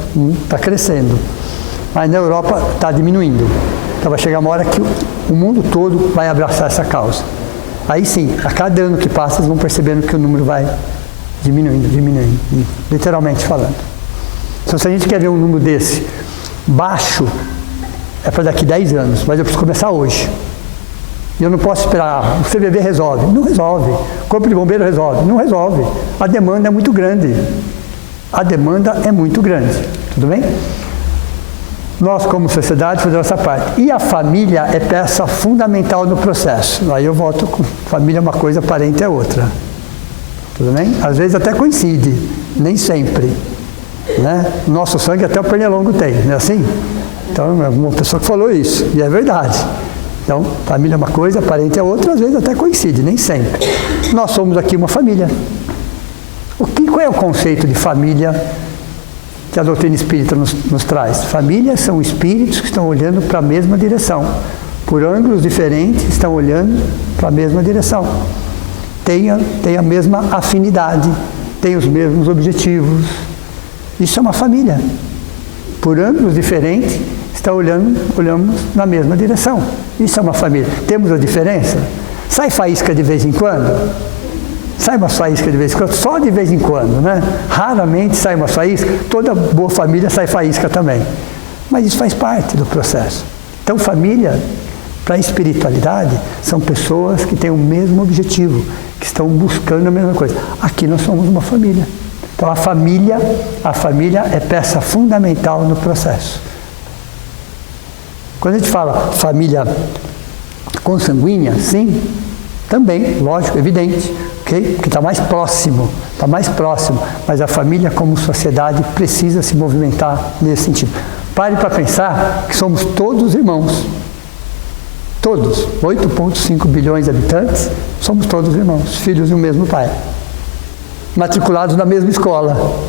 está crescendo, mas na Europa está diminuindo. Então vai chegar uma hora que o mundo todo vai abraçar essa causa. Aí sim, a cada ano que passa, eles vão percebendo que o número vai diminuindo, literalmente falando. Então, se a gente quer ver um número desse baixo, é para daqui 10 anos, mas eu preciso começar hoje. E eu não posso esperar, o CVV resolve. Não resolve. O Corpo de Bombeiro resolve. Não resolve. A demanda é muito grande. A demanda é muito grande. Tudo bem? Nós, como sociedade, fazemos essa parte. E a família é peça fundamental no processo. Aí eu volto com família é uma coisa, parente é outra. Tudo bem? Às vezes até coincide, nem sempre. Né? Nosso sangue até o pernilongo tem, não é assim? Então, uma pessoa que falou isso, e é verdade. Então, família é uma coisa, parente é outra, às vezes até coincide, nem sempre. Nós somos aqui uma família. Qual é o conceito de família que a doutrina espírita nos traz? Família são espíritos que estão olhando para a mesma direção. Por ângulos diferentes, estão olhando para a mesma direção. Tem a mesma afinidade, tem os mesmos objetivos. Isso é uma família. Por ângulos diferentes, olhamos na mesma direção. Isso é uma família. Temos a diferença? Sai faísca de vez em quando? Sai uma faísca de vez em quando? Só de vez em quando, né? Raramente sai uma faísca. Toda boa família sai faísca também. Mas isso faz parte do processo. Então, família, para a espiritualidade, são pessoas que têm o mesmo objetivo, que estão buscando a mesma coisa. Aqui nós somos uma família. Então, a família é peça fundamental no processo. Quando a gente fala família consanguínea, sim, também, lógico, evidente, okay? Porque está mais próximo, mas a família como sociedade precisa se movimentar nesse sentido. Pare para pensar que somos todos irmãos. Todos, 8,5 bilhões de habitantes, somos todos irmãos, filhos do mesmo pai. Matriculados na mesma escola.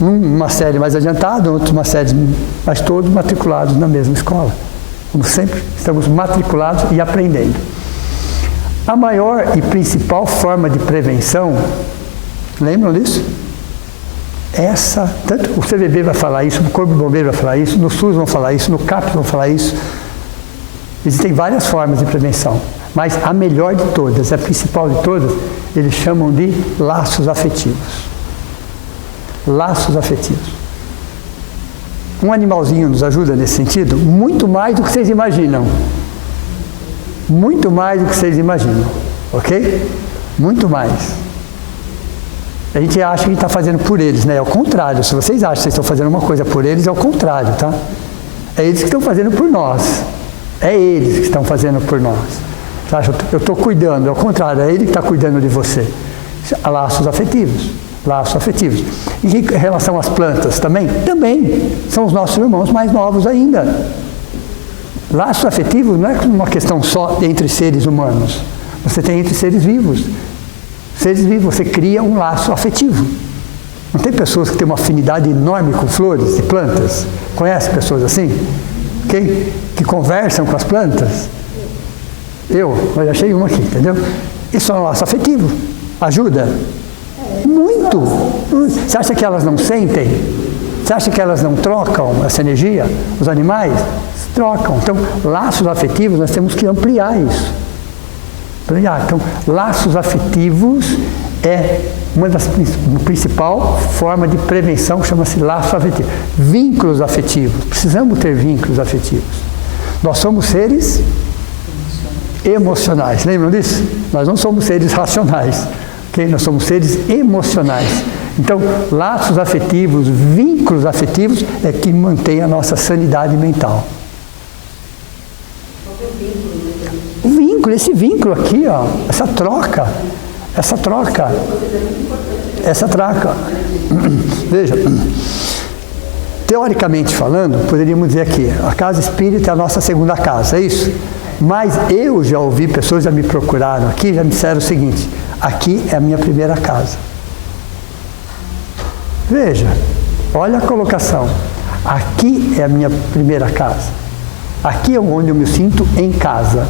Uma série mais adiantada, outra uma série, mas todos matriculados na mesma escola. Como sempre, estamos matriculados e aprendendo. A maior e principal forma de prevenção, lembram disso? Tanto o CVV vai falar isso, o Corpo de Bombeiro vai falar isso, no SUS vão falar isso, no CAPS vão falar isso. Existem várias formas de prevenção. Mas a melhor de todas, a principal de todas, eles chamam de laços afetivos. Laços afetivos. Um animalzinho nos ajuda nesse sentido? Muito mais do que vocês imaginam. Muito mais do que vocês imaginam. Ok? Muito mais. A gente acha que está fazendo por eles, né? É o contrário. Se vocês acham que vocês estão fazendo uma coisa por eles, é o contrário, tá? É eles que estão fazendo por nós. É eles que estão fazendo por nós. Eu estou cuidando, é o contrário, é ele que está cuidando de você. Laços afetivos. Laços afetivos. E em relação às plantas também? Também. São os nossos irmãos mais novos ainda. Laços afetivos não é uma questão só entre seres humanos. Você tem entre seres vivos. Seres vivos, você cria um laço afetivo. Não tem pessoas que têm uma afinidade enorme com flores e plantas? Conhece pessoas assim? Que conversam com as plantas? Eu achei uma aqui, entendeu? Isso é um laço afetivo. Ajuda? Muito. Você acha que elas não sentem? Você acha que elas não trocam essa energia? Os animais trocam. Então, laços afetivos, nós temos que ampliar isso. Então, laços afetivos é uma das principal forma de prevenção, chama-se laço afetivo. Vínculos afetivos. Precisamos ter vínculos afetivos. Nós somos seres emocionais. Lembram disso? Nós não somos seres racionais. Okay? Nós somos seres emocionais. Então, laços afetivos, vínculos afetivos é que mantém a nossa sanidade mental. O vínculo, esse vínculo aqui, ó, essa troca. Veja, teoricamente falando, poderíamos dizer aqui, a casa espírita é a nossa segunda casa, é isso? Mas eu já ouvi pessoas, já me procuraram aqui, já me disseram o seguinte, aqui é a minha primeira casa. Veja, olha a colocação, aqui é a minha primeira casa. Aqui é onde eu me sinto em casa.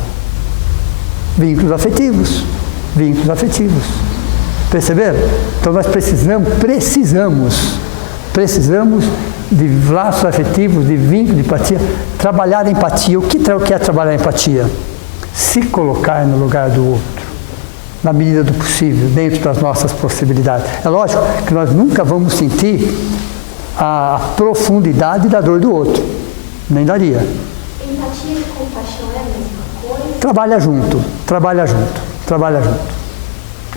Vínculos afetivos. Perceberam? Então nós precisamos de laços afetivos, de vínculo, de empatia, trabalhar a empatia. O que é trabalhar a empatia? Se colocar no lugar do outro, na medida do possível, dentro das nossas possibilidades. É lógico que nós nunca vamos sentir a profundidade da dor do outro, nem daria. Empatia e compaixão é a mesma coisa? Trabalha junto.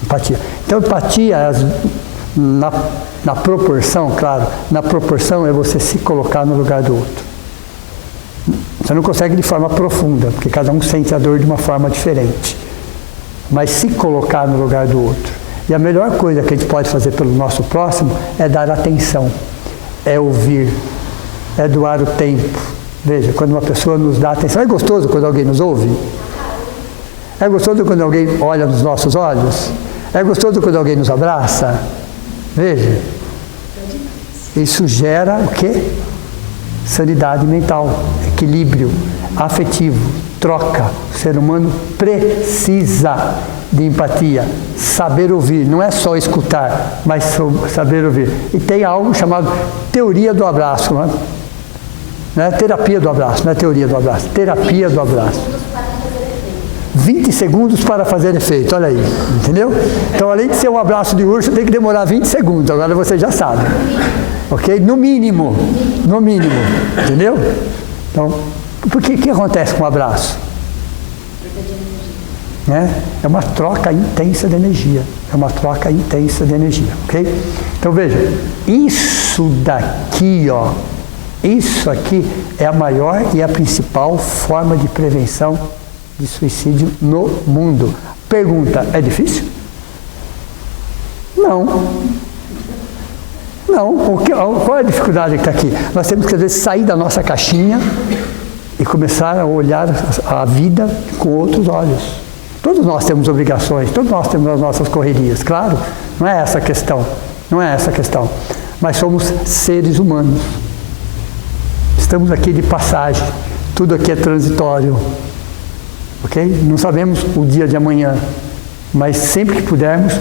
Empatia. Então, empatia, na proporção, claro, na proporção é você se colocar no lugar do outro. Você não consegue de forma profunda, porque cada um sente a dor de uma forma diferente. Mas se colocar no lugar do outro. E a melhor coisa que a gente pode fazer pelo nosso próximo é dar atenção, é ouvir, é doar o tempo. Veja, quando uma pessoa nos dá atenção, é gostoso quando alguém nos ouve? É gostoso quando alguém olha nos nossos olhos? É gostoso quando alguém nos abraça? Veja, isso gera o quê? Sanidade mental, equilíbrio afetivo, troca. O ser humano precisa de empatia, saber ouvir, não é só escutar, mas saber ouvir. E tem algo chamado teoria do abraço, não é? Não é terapia do abraço, não é teoria do abraço, terapia do abraço. 20 segundos para fazer efeito, olha aí, entendeu? Então, além de ser um abraço de urso, tem que demorar 20 segundos, agora você já sabe, ok? No mínimo, entendeu? Então, o que acontece com o abraço? É uma troca intensa de energia, ok? Então, veja, isso aqui é a maior e a principal forma de prevenção de suicídio no mundo. Pergunta, é difícil? Não. Qual é a dificuldade que está aqui? Nós temos que, às vezes, sair da nossa caixinha e começar a olhar a vida com outros olhos. Todos nós temos obrigações, todos nós temos as nossas correrias, claro, não é essa a questão. Mas somos seres humanos. Estamos aqui de passagem, tudo aqui é transitório. Ok? Não sabemos o dia de amanhã, mas sempre que pudermos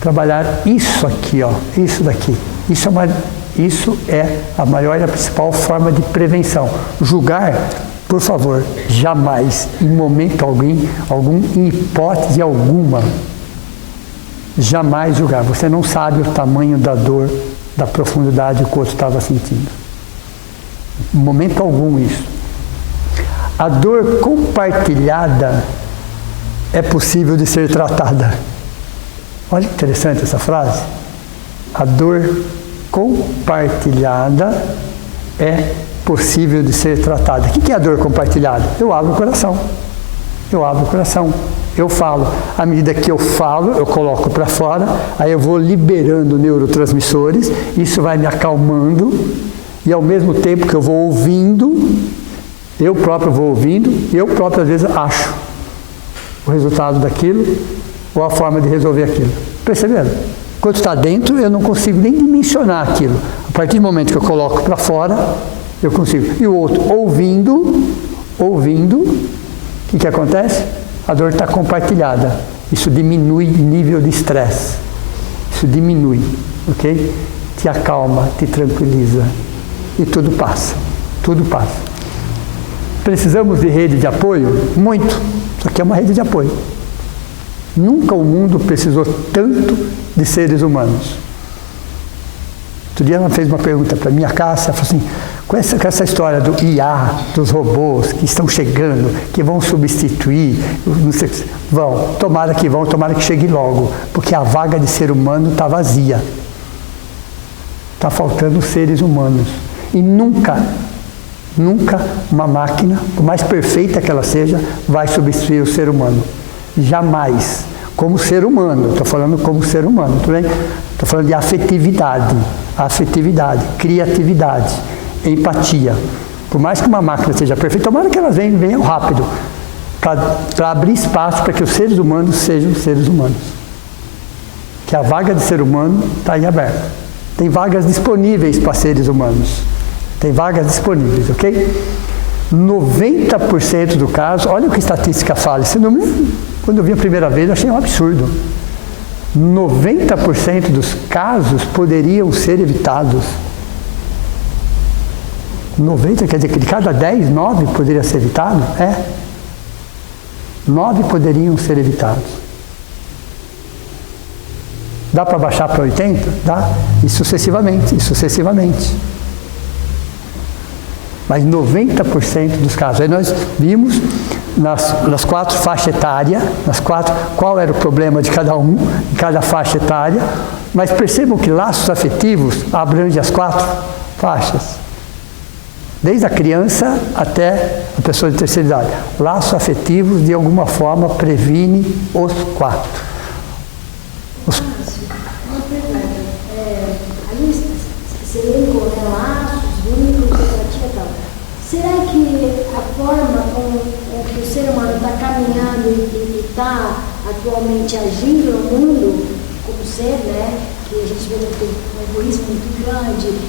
trabalhar isso aqui, ó, isso daqui. Isso é a maior e a principal forma de prevenção. Julgar, por favor, jamais, em momento algum, em hipótese alguma, jamais julgar. Você não sabe o tamanho da dor, da profundidade que o outro estava sentindo. Em momento algum isso. A dor compartilhada é possível de ser tratada. Olha que interessante essa frase. A dor compartilhada é possível de ser tratada. O que é a dor compartilhada? Eu abro o coração. Eu falo. À medida que eu falo, eu coloco para fora, aí eu vou liberando neurotransmissores, isso vai me acalmando, e ao mesmo tempo que eu vou ouvindo, eu próprio vou ouvindo, e eu próprio às vezes acho o resultado daquilo, ou a forma de resolver aquilo. Perceberam? Quando está dentro, eu não consigo nem dimensionar aquilo. A partir do momento que eu coloco para fora, eu consigo. E o outro, ouvindo, o que acontece? A dor está compartilhada. Isso diminui o nível de estresse. Isso diminui, ok? Te acalma, te tranquiliza. E tudo passa. Tudo passa. Precisamos de rede de apoio? Muito. Isso aqui é uma rede de apoio. Nunca o mundo precisou tanto de seres humanos. Outro dia ela fez uma pergunta para mim, a Cássia, falou assim, com essa história do IA, dos robôs que estão chegando, que vão substituir, não sei, tomara que chegue logo, porque a vaga de ser humano está vazia. Está faltando seres humanos. E nunca uma máquina, por mais perfeita que ela seja, vai substituir o ser humano. Jamais. Como ser humano, estou falando como ser humano, tudo bem? Estou falando de afetividade, criatividade, empatia. Por mais que uma máquina seja perfeita, tomara que elas venham rápido, para abrir espaço para que os seres humanos sejam seres humanos. Que a vaga de ser humano está aí aberta. Tem vagas disponíveis para seres humanos. Tem vagas disponíveis, ok? 90% do caso, olha o que a estatística fala, esse número, quando eu vi a primeira vez, eu achei um absurdo. 90% dos casos poderiam ser evitados. 90, quer dizer que de cada 10, 9 poderia ser evitado? 9 poderiam ser evitados. Dá para baixar para 80? Dá. E sucessivamente. Mas 90% dos casos. Aí nós vimos nas 4 faixas etárias, qual era o problema de cada um, em cada faixa etária, mas percebam que laços afetivos abrangem as 4 faixas. Desde a criança até a pessoa de terceira idade. Laços afetivos, de alguma forma, previne os 4. Uma pergunta. Ali você elencou, né, laços, vínculos, empatia e tal. Será que a forma como que o ser humano está caminhando e está atualmente agindo no mundo como ser, né, que a gente vê um egoísmo muito grande, tipo,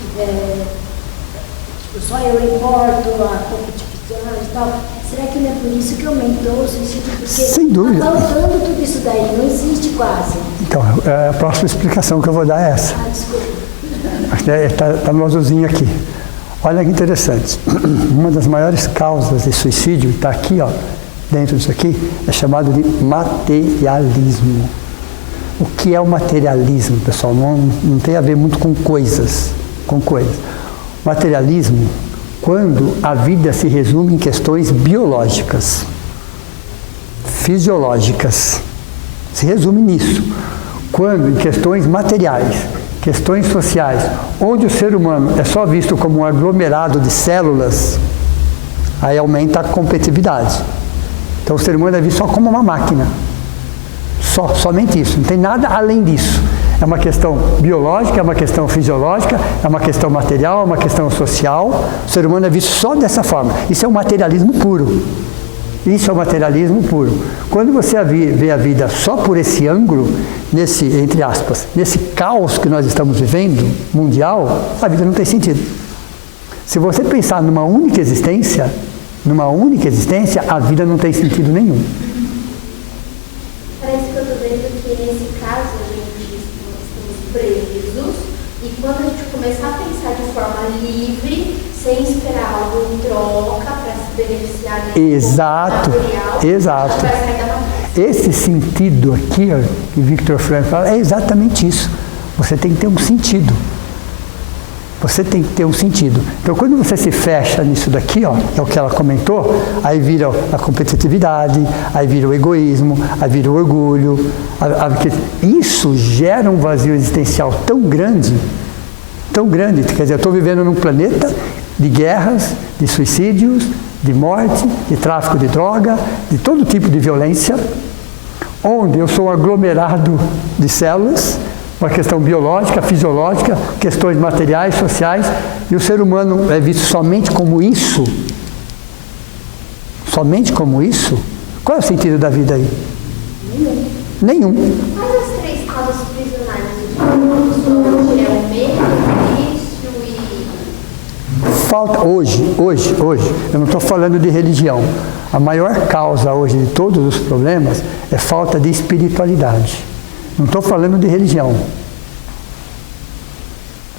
só eu importo, a competitividade e tal, será que não é por isso que aumentou o suicídio? Porque sem dúvida. Está faltando tudo isso daí, não existe quase. Então, a próxima explicação que eu vou dar é essa. Desculpa. Está no azulzinho aqui. Olha que interessante. Uma das maiores causas de suicídio, está aqui, ó, dentro disso aqui, é chamado de materialismo. O que é o materialismo, pessoal? Não tem a ver muito com coisas. Materialismo, quando a vida se resume em questões biológicas, fisiológicas, se resume nisso. Quando em questões materiais, questões sociais, onde o ser humano é só visto como um aglomerado de células, aí aumenta a competitividade. Então o ser humano é visto só como uma máquina. Somente isso, não tem nada além disso. É uma questão biológica, é uma questão fisiológica, é uma questão material, é uma questão social. O ser humano é visto só dessa forma. Isso é um materialismo puro. Quando você vê a vida só por esse ângulo, nesse, entre aspas, nesse caos que nós estamos vivendo, mundial, a vida não tem sentido. Se você pensar numa única existência, a vida não tem sentido nenhum. Parece que eu estou vendo que nesse caso a gente estamos presos e quando a gente começar a pensar de forma livre, sem esperar algo em troca para se beneficiar Exato. Vai sair da mão. Esse sentido aqui, ó, que Viktor Frankl fala, é exatamente isso. Você tem que ter um sentido. Então, quando você se fecha nisso daqui, ó, é o que ela comentou, aí vira a competitividade, aí vira o egoísmo, aí vira o orgulho. Isso gera um vazio existencial tão grande, quer dizer, eu estou vivendo num planeta de guerras, de suicídios, de morte, de tráfico de droga, de todo tipo de violência, onde eu sou um aglomerado de células, uma questão biológica, fisiológica, questões materiais, sociais, e o ser humano é visto somente como isso. Qual é o sentido da vida aí? Nenhum. Mas as 3 causas almas prisionais hoje é o medo, o vício e... Falta hoje, eu não estou falando de religião. A maior causa hoje de todos os problemas é falta de espiritualidade. Não estou falando de religião.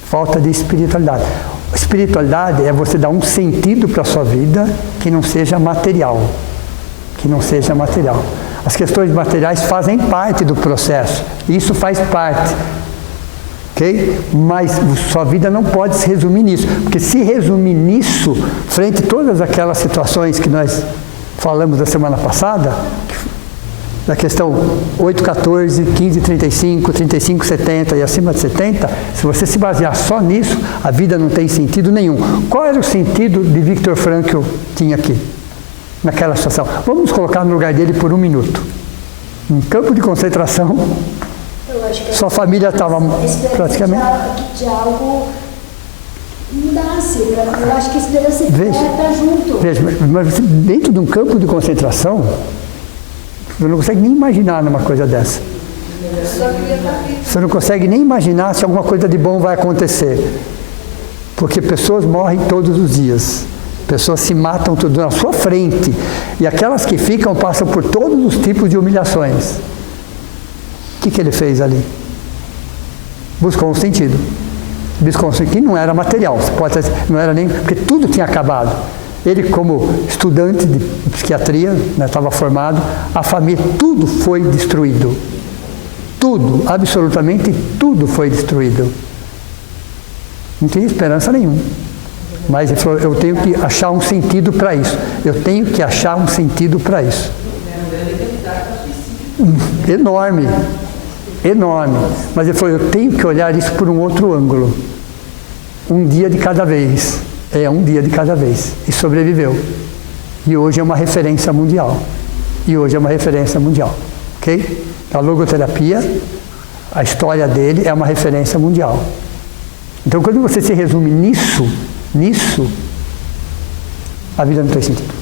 Falta de espiritualidade. Espiritualidade é você dar um sentido para a sua vida que não seja material. Que não seja material. As questões materiais fazem parte do processo. Isso faz parte. Ok? Mas sua vida não pode se resumir nisso. Porque se resumir nisso, frente a todas aquelas situações que nós falamos da semana passada, da questão 8,14, 15,35, 35,70 e acima de 70, se você se basear só nisso, a vida não tem sentido nenhum. Qual era o sentido de Viktor Frankl tinha aqui, naquela situação? Vamos nos colocar no lugar dele por um minuto. Um campo de concentração, sua família estava praticamente... de algo mudasse. Eu acho que a esperança está junto. Veja, mas dentro de um campo de concentração, você não consegue nem imaginar numa coisa dessa. Você não consegue nem imaginar se alguma coisa de bom vai acontecer. Porque pessoas morrem todos os dias. Pessoas se matam tudo na sua frente. E aquelas que ficam passam por todos os tipos de humilhações. O que ele fez ali? Buscou um sentido. Buscou um sentido que não era material. Não era nem... Porque tudo tinha acabado. Ele, como estudante de psiquiatria, estava formado, a família, tudo foi destruído. Tudo, absolutamente tudo foi destruído. Não tinha esperança nenhuma. Mas ele falou, eu tenho que achar um sentido para isso. Eu tenho que achar um sentido para isso. Enorme. Enorme. Mas ele falou, eu tenho que olhar isso por um outro ângulo. Um dia de cada vez. Um dia de cada vez. E sobreviveu. E hoje é uma referência mundial. Ok? A logoterapia, a história dele é uma referência mundial. Então, quando você se resume nisso, a vida não tem sentido.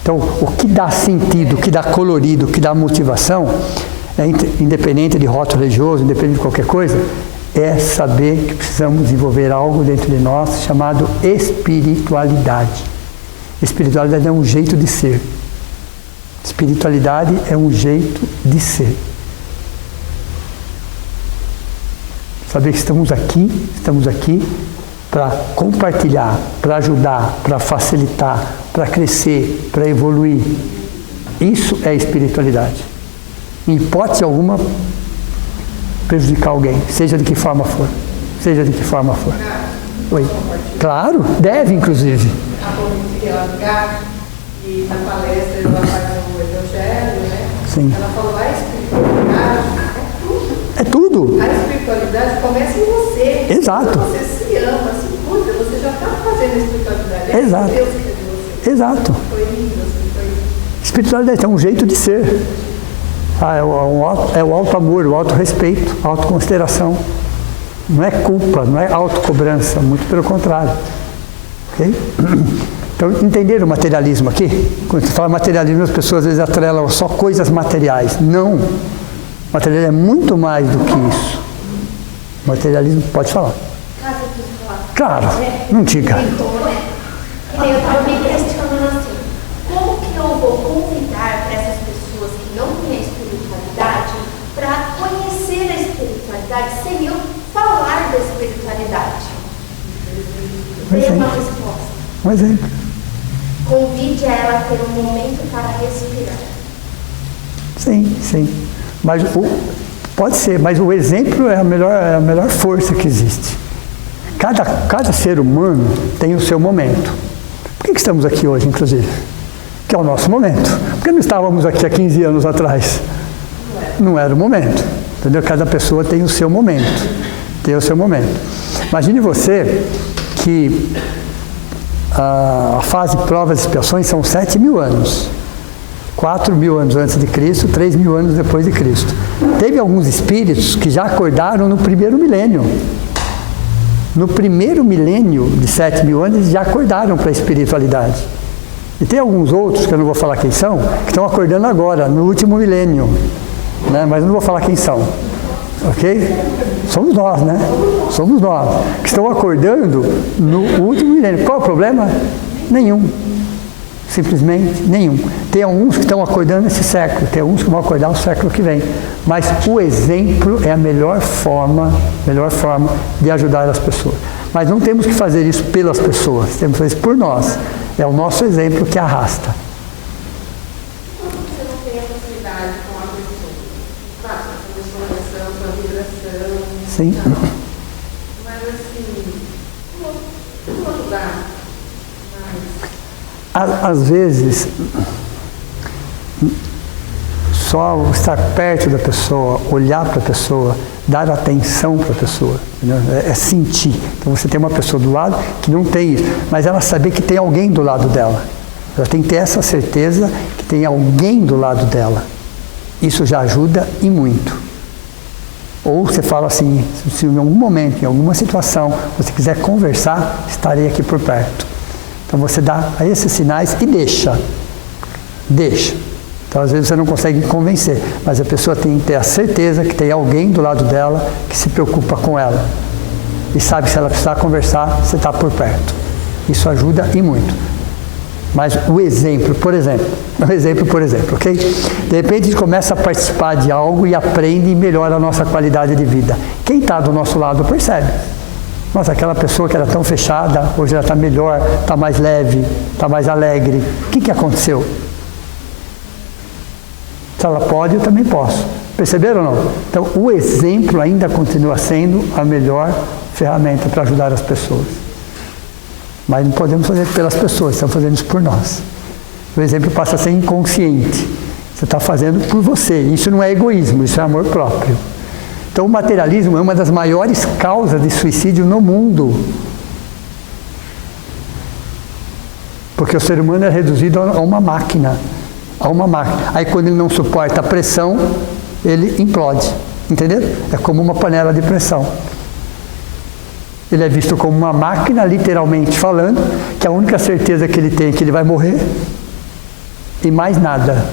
Então, o que dá sentido, o que dá colorido, o que dá motivação, independente de rótulo religioso, independente de qualquer coisa, é saber que precisamos desenvolver algo dentro de nós chamado espiritualidade. Espiritualidade é um jeito de ser. Espiritualidade é um jeito de ser. Saber que estamos aqui para compartilhar, para ajudar, para facilitar, para crescer, para evoluir. Isso é espiritualidade. Em hipótese alguma, prejudicar alguém, seja de que forma for. Oi. Claro, deve inclusive. E na palestra ela faz o Evangelho, né? Sim. Ela falou, a espiritualidade é tudo. A espiritualidade começa em você. Exato. Quando você se ama, se cuida, você já está fazendo a espiritualidade. Exato. Deus que é de você. Exato. Foi lindo, assim, foi... Espiritualidade é um jeito de ser. É o alto amor, o alto respeito, a autoconsideração. Não é culpa, não é autocobrança, muito pelo contrário. Ok? Então, entender o materialismo aqui? Quando se fala materialismo, as pessoas às vezes atrelam só coisas materiais. Não. O materialismo é muito mais do que isso. O materialismo, pode falar. Claro, não diga. Eu estava me questionando assim, como que eu vou convidar para essas pessoas que não têm a espiritualidade para conhecer a espiritualidade sem eu falar da espiritualidade? Dê uma resposta. Um exemplo. Convide ela a ter um momento para respirar. Sim. Mas pode ser, mas o exemplo é a melhor força que existe. Cada ser humano tem o seu momento. Por que estamos aqui hoje, inclusive? Que é o nosso momento. Por que não estávamos aqui há 15 anos atrás? Não era o momento. Entendeu? Cada pessoa tem o seu momento. Imagine você que a fase de provas e expiações são 7.000 anos. 4.000 anos antes de Cristo, 3.000 anos depois de Cristo. Teve alguns espíritos que já acordaram no primeiro milênio. No primeiro milênio de 7.000 anos, eles já acordaram para a espiritualidade. E tem alguns outros, que eu não vou falar quem são, que estão acordando agora, no último milênio. Né? Mas eu não vou falar quem são. Ok? Somos nós, né? Somos nós que estão acordando no último milênio. Qual é o problema? Nenhum. Simplesmente nenhum. Tem alguns que estão acordando nesse século, tem alguns que vão acordar no século que vem. Mas o exemplo é a melhor forma de ajudar as pessoas. Mas não temos que fazer isso pelas pessoas, temos que fazer isso por nós. É o nosso exemplo que arrasta. Você não tem a facilidade com a pessoa. Claro, a pessoa reação, sua vibração. Sim. Mas assim, como ajudar? Às vezes, só estar perto da pessoa, olhar para a pessoa, dar atenção para a pessoa, é sentir. Então você tem uma pessoa do lado que não tem isso, mas ela saber que tem alguém do lado dela. Ela tem que ter essa certeza que tem alguém do lado dela. Isso já ajuda e muito. Ou você fala assim, se em algum momento, em alguma situação, você quiser conversar, estarei aqui por perto. Então você dá a esses sinais e deixa. Então às vezes você não consegue convencer, mas a pessoa tem que ter a certeza que tem alguém do lado dela que se preocupa com ela. E sabe que se ela precisar conversar, você está por perto. Isso ajuda e muito. Mas o exemplo, por exemplo, ok? De repente a gente começa a participar de algo e aprende e melhora a nossa qualidade de vida. Quem está do nosso lado percebe. Nossa, aquela pessoa que era tão fechada, hoje ela está melhor, está mais leve, está mais alegre. O que aconteceu? Se ela pode, eu também posso. Perceberam ou não? Então, o exemplo ainda continua sendo a melhor ferramenta para ajudar as pessoas. Mas não podemos fazer pelas pessoas, estamos fazendo isso por nós. O exemplo passa a ser inconsciente. Você está fazendo por você. Isso não é egoísmo, isso é amor próprio. Então, o materialismo é uma das maiores causas de suicídio no mundo. Porque o ser humano é reduzido a uma máquina. Aí, quando ele não suporta a pressão, ele implode. Entendeu? É como uma panela de pressão. Ele é visto como uma máquina, literalmente falando, que a única certeza que ele tem é que ele vai morrer. E mais nada.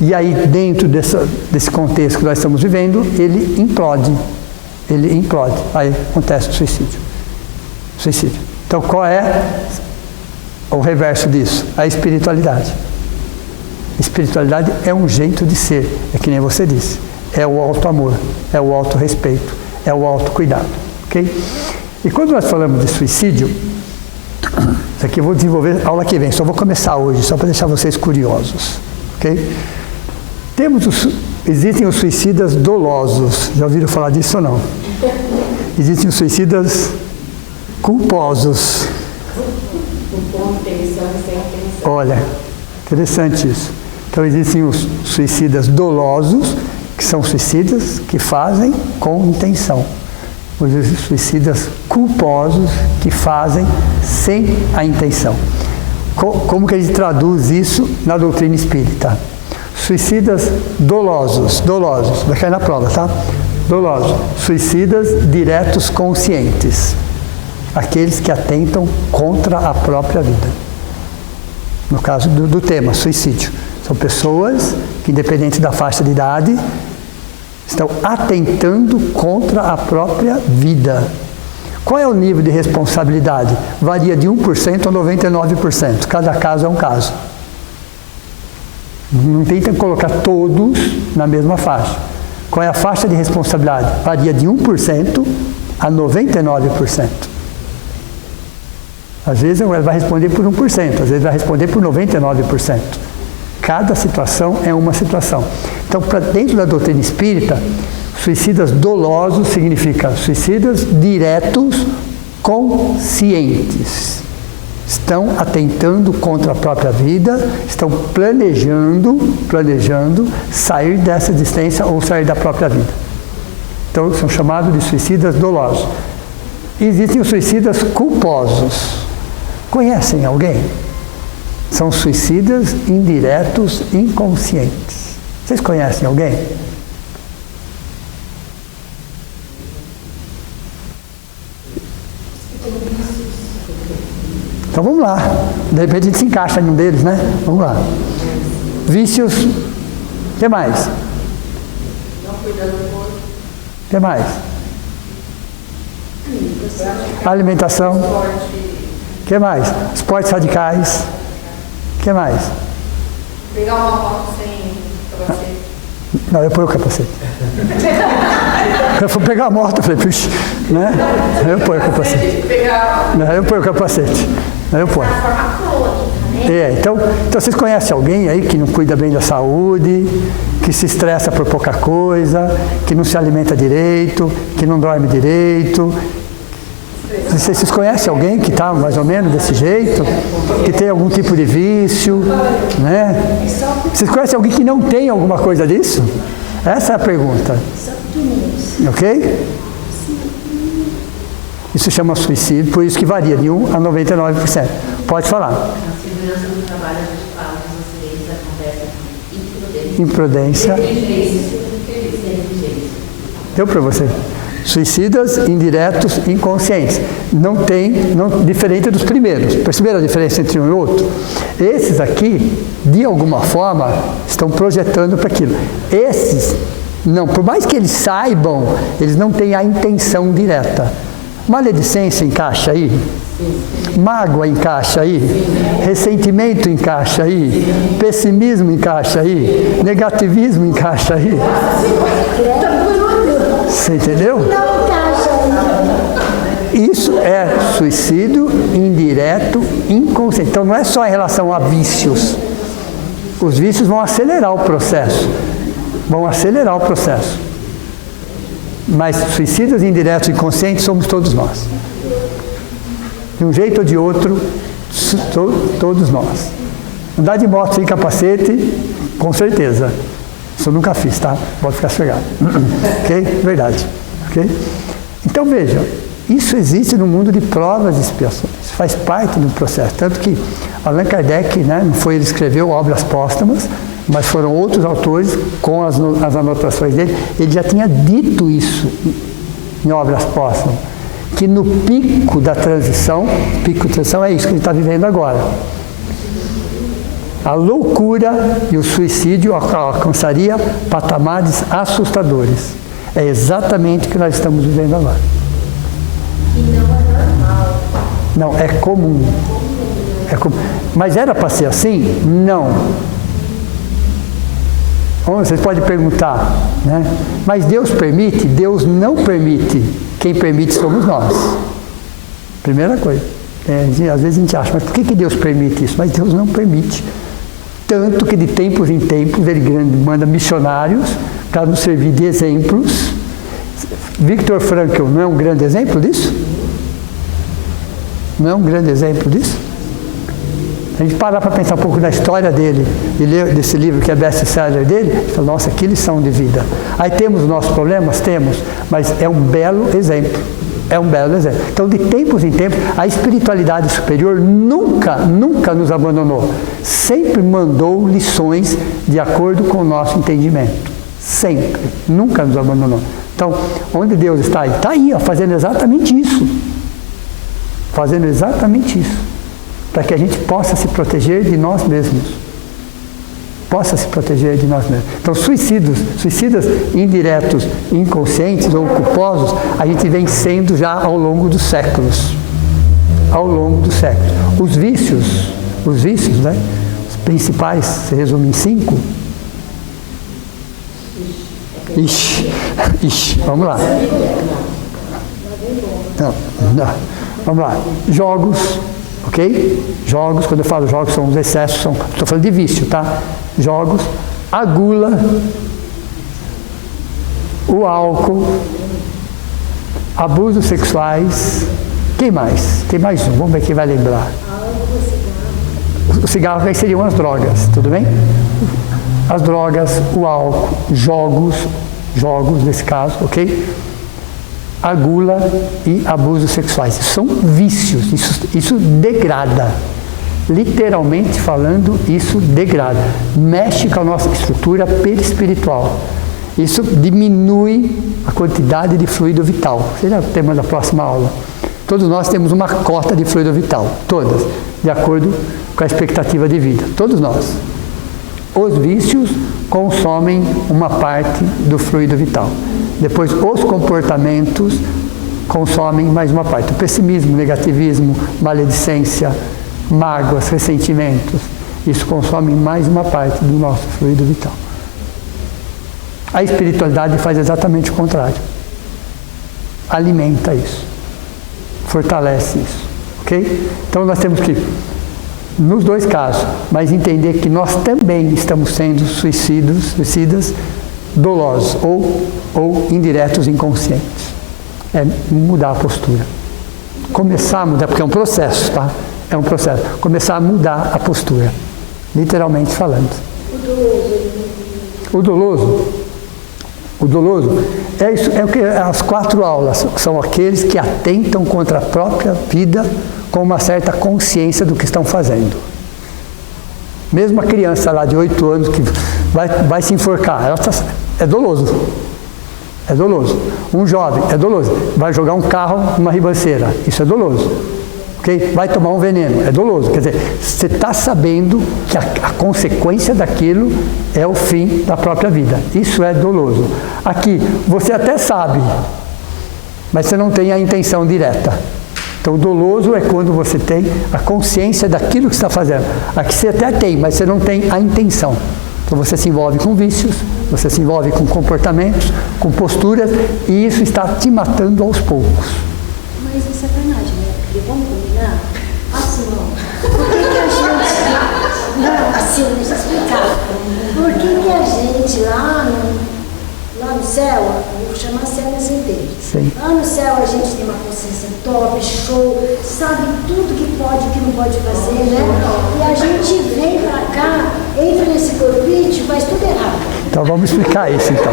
E aí, dentro desse contexto que nós estamos vivendo, ele implode. Aí acontece o suicídio. Então, qual é o reverso disso? A espiritualidade. Espiritualidade é um jeito de ser, é que nem você disse. É o auto-amor, é o auto-respeito, é o auto-cuidado. Ok? E quando nós falamos de suicídio, isso aqui eu vou desenvolver aula que vem, só vou começar hoje, só para deixar vocês curiosos. Ok? Existem os suicidas dolosos. Já ouviram falar disso ou não? Existem os suicidas culposos. Com intenção e sem intenção. Olha, interessante isso. Então existem os suicidas dolosos, que são suicidas que fazem com intenção. Os suicidas culposos, que fazem sem a intenção. Como que a gente traduz isso na doutrina espírita? Suicidas dolosos, vai cair na prova, tá? Dolosos, suicidas diretos conscientes, aqueles que atentam contra a própria vida. No caso do tema, suicídio. São pessoas que, independente da faixa de idade, estão atentando contra a própria vida. Qual é o nível de responsabilidade? Varia de 1% a 99%. Cada caso é um caso. Não tenta colocar todos na mesma faixa. Qual é a faixa de responsabilidade? Varia de 1% a 99%. Às vezes ele vai responder por 1%, às vezes vai responder por 99%. Cada situação é uma situação. Então, para dentro da doutrina espírita, suicidas dolosos significa suicidas diretos conscientes. Estão atentando contra a própria vida, estão planejando sair dessa existência ou sair da própria vida. Então, são chamados de suicidas dolosos. E existem os suicidas culposos. Conhecem alguém? São suicidas indiretos inconscientes. Vocês conhecem alguém? Então vamos lá. De repente a gente se encaixa em um deles, né? Vamos lá. Vícios. O que mais? cuidando do corpo. O que mais? Alimentação. O que mais? Esportes radicais. O que mais? Pegar uma moto sem capacete. Não, eu ponho o capacete. Eu fui pegar a moto, eu falei, puxa, né? Eu ponho o capacete. Não, eu ponho o capacete. Eu ponho. Então vocês conhecem alguém aí que não cuida bem da saúde, que se estressa por pouca coisa, que não se alimenta direito, que não dorme direito? Vocês conhecem alguém que está mais ou menos desse jeito? Que tem algum tipo de vício, né? Vocês conhecem alguém que não tem alguma coisa disso? Essa é a pergunta. Ok? Isso chama suicídio, por isso que varia de 1 a 99%. Pode falar. Na segurança do trabalho a gente fala que às vezes acontece Imprudência. Deu para você? Suicidas indiretos inconscientes. Diferente dos primeiros. Perceberam a diferença entre um e outro? Esses aqui, de alguma forma, estão projetando para aquilo. Esses, não, por mais que eles saibam, eles não têm a intenção direta. Maledicência encaixa aí? Mágoa encaixa aí? Ressentimento encaixa aí? Pessimismo encaixa aí? Negativismo encaixa aí? Você entendeu? Isso é suicídio indireto inconsciente. Então não é só em relação a vícios. Os vícios vão acelerar o processo. Mas suicidas indiretos inconscientes somos todos nós. De um jeito ou de outro, todos nós. Andar de moto sem capacete, com certeza. Isso eu nunca fiz, tá? Pode ficar sossegado. Ok? Verdade. Ok? Então veja, isso existe no mundo de provas e expiações. Faz parte do processo. Tanto que Allan Kardec, né, não foi ele que escreveu obras póstumas, mas foram outros autores com as anotações dele. Ele já tinha dito isso em obras póstumas, que no pico da transição, é isso que ele está vivendo agora. A loucura e o suicídio alcançaria patamares assustadores. É exatamente o que nós estamos vivendo agora. E não é normal. Não, é comum. Mas era para ser assim? Não. Vocês podem perguntar, né? Mas Deus permite? Deus não permite. Quem permite somos nós. Primeira coisa. Às vezes a gente acha, mas por que Deus permite isso? Mas Deus não permite. Tanto que de tempos em tempos ele manda missionários para nos servir de exemplos. Viktor Frankl não é um grande exemplo disso? Não é um grande exemplo disso? A gente parar para pensar um pouco da história dele e ler desse livro que é best-seller dele, e fala, nossa, que lição de vida. Aí temos os nossos problemas? Temos, mas é um belo exemplo. Então, de tempos em tempos, a espiritualidade superior nunca nos abandonou. Sempre mandou lições de acordo com o nosso entendimento. Sempre. Nunca nos abandonou. Então, onde Deus está aí? Está aí, ó, fazendo exatamente isso. Para que a gente possa se proteger de nós mesmos. Então, suicidas indiretos, inconscientes ou culposos, a gente vem sendo já ao longo dos séculos. Os vícios, né? Os principais, se resume em 5. Ixi, vamos lá. Não. Vamos lá. Jogos, ok? Jogos, quando eu falo jogos, são os excessos, estou falando de vício, tá? Jogos, a gula, o álcool, abusos sexuais. Quem mais? Tem mais um, vamos ver quem vai lembrar. O cigarro aí seriam as drogas, tudo bem? As drogas, o álcool, jogos nesse caso, ok? A gula e abusos sexuais. Isso são vícios, isso degrada. Literalmente falando, isso degrada. Mexe com a nossa estrutura perispiritual. Isso diminui a quantidade de fluido vital. Seja o tema da próxima aula. Todos nós temos uma cota de fluido vital, todas, de acordo com a expectativa de vida. Todos nós. os vícios consomem uma parte do fluido vital. Depois, os comportamentos consomem mais uma parte. O pessimismo, negativismo, maledicência, mágoas, ressentimentos, isso consome mais uma parte do nosso fluido vital. A espiritualidade faz exatamente o contrário. Alimenta isso. Fortalece isso. Ok? Então nós temos que, nos dois casos, mas entender que nós também estamos sendo suicidas dolosos ou indiretos inconscientes. É mudar a postura. Começar a mudar, porque é um processo, tá? É um processo. Começar a mudar a postura. Literalmente falando. O doloso é isso, é o que as 4 aulas são aqueles que atentam contra a própria vida com uma certa consciência do que estão fazendo. Mesmo a criança lá de 8 anos que vai se enforcar, é doloso. É doloso. Um jovem é doloso. Vai jogar um carro numa ribanceira, isso é doloso. Okay? Vai tomar um veneno, é doloso. Quer dizer, você está sabendo que a consequência daquilo é o fim da própria vida. Isso é doloso. Aqui, você até sabe, mas você não tem a intenção direta. Então, o doloso é quando você tem a consciência daquilo que está fazendo. Aqui você até tem, mas você não tem a intenção. Então, você se envolve com vícios, você se envolve com comportamentos, com posturas, e isso está te matando aos poucos. Mas é sacanagem, né? Porque vamos combinar? Assim, ó. Por que a gente... Não, assim, deixa eu explicar. Por que a gente lá no céu, eu vou chamar céu nesse inteiro. Sim. Lá no céu a gente tem uma consciência top, show, sabe tudo que pode e que não pode fazer, né? E a gente vem pra cá, entra nesse corpite e faz tudo errado. Então vamos explicar isso, então.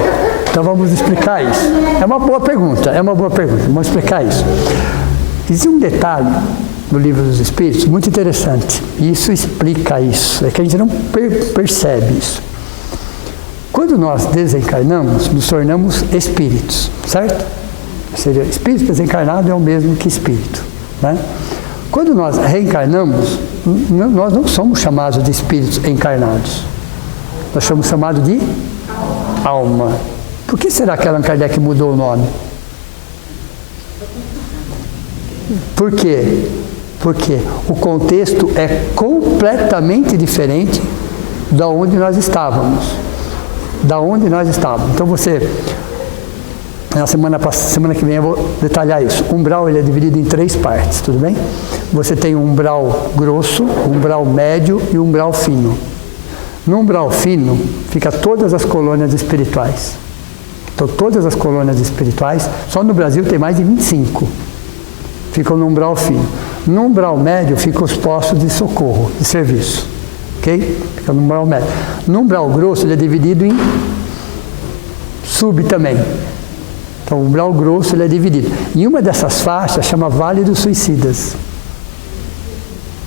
Então vamos explicar isso. É uma boa pergunta, Vamos explicar isso. Existe um detalhe no Livro dos Espíritos muito interessante. E isso explica isso. É que a gente não percebe isso. Quando nós desencarnamos, nos tornamos espíritos, certo? Ou seja, espírito desencarnado é o mesmo que espírito, né? Quando nós reencarnamos, nós não somos chamados de espíritos encarnados. Nós somos chamados de alma. Por que será que Allan Kardec mudou o nome? Por quê? Porque o contexto é completamente diferente da onde nós estávamos. Então você, na semana que vem eu vou detalhar isso. O umbral ele é dividido em 3 partes, tudo bem? Você tem um umbral grosso, um umbral médio e um umbral fino. No umbral fino fica todas as colônias espirituais. Então todas as colônias espirituais, só no Brasil tem mais de 25. Ficam no umbral fino. No umbral médio ficam os postos de socorro, de serviço. Ok? Fica no umbral médio. No umbral grosso ele é dividido em sub também. Então o umbral grosso ele é dividido. E uma dessas faixas chama Vale dos Suicidas.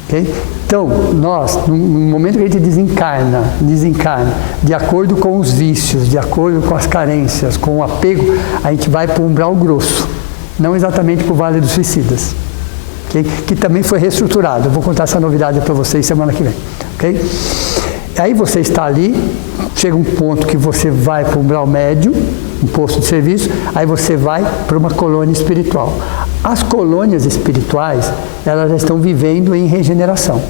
Okay? Então, nós, no momento que a gente desencarna, de acordo com os vícios, de acordo com as carências, com o apego, a gente vai para o umbral grosso, não exatamente para o Vale dos Suicidas, okay? Que também foi reestruturado. Eu vou contar essa novidade para vocês semana que vem. Okay? Aí você está ali, chega um ponto que você vai para o umbral médio, um posto de serviço, aí você vai para uma colônia espiritual. As colônias espirituais, elas já estão vivendo em regeneração.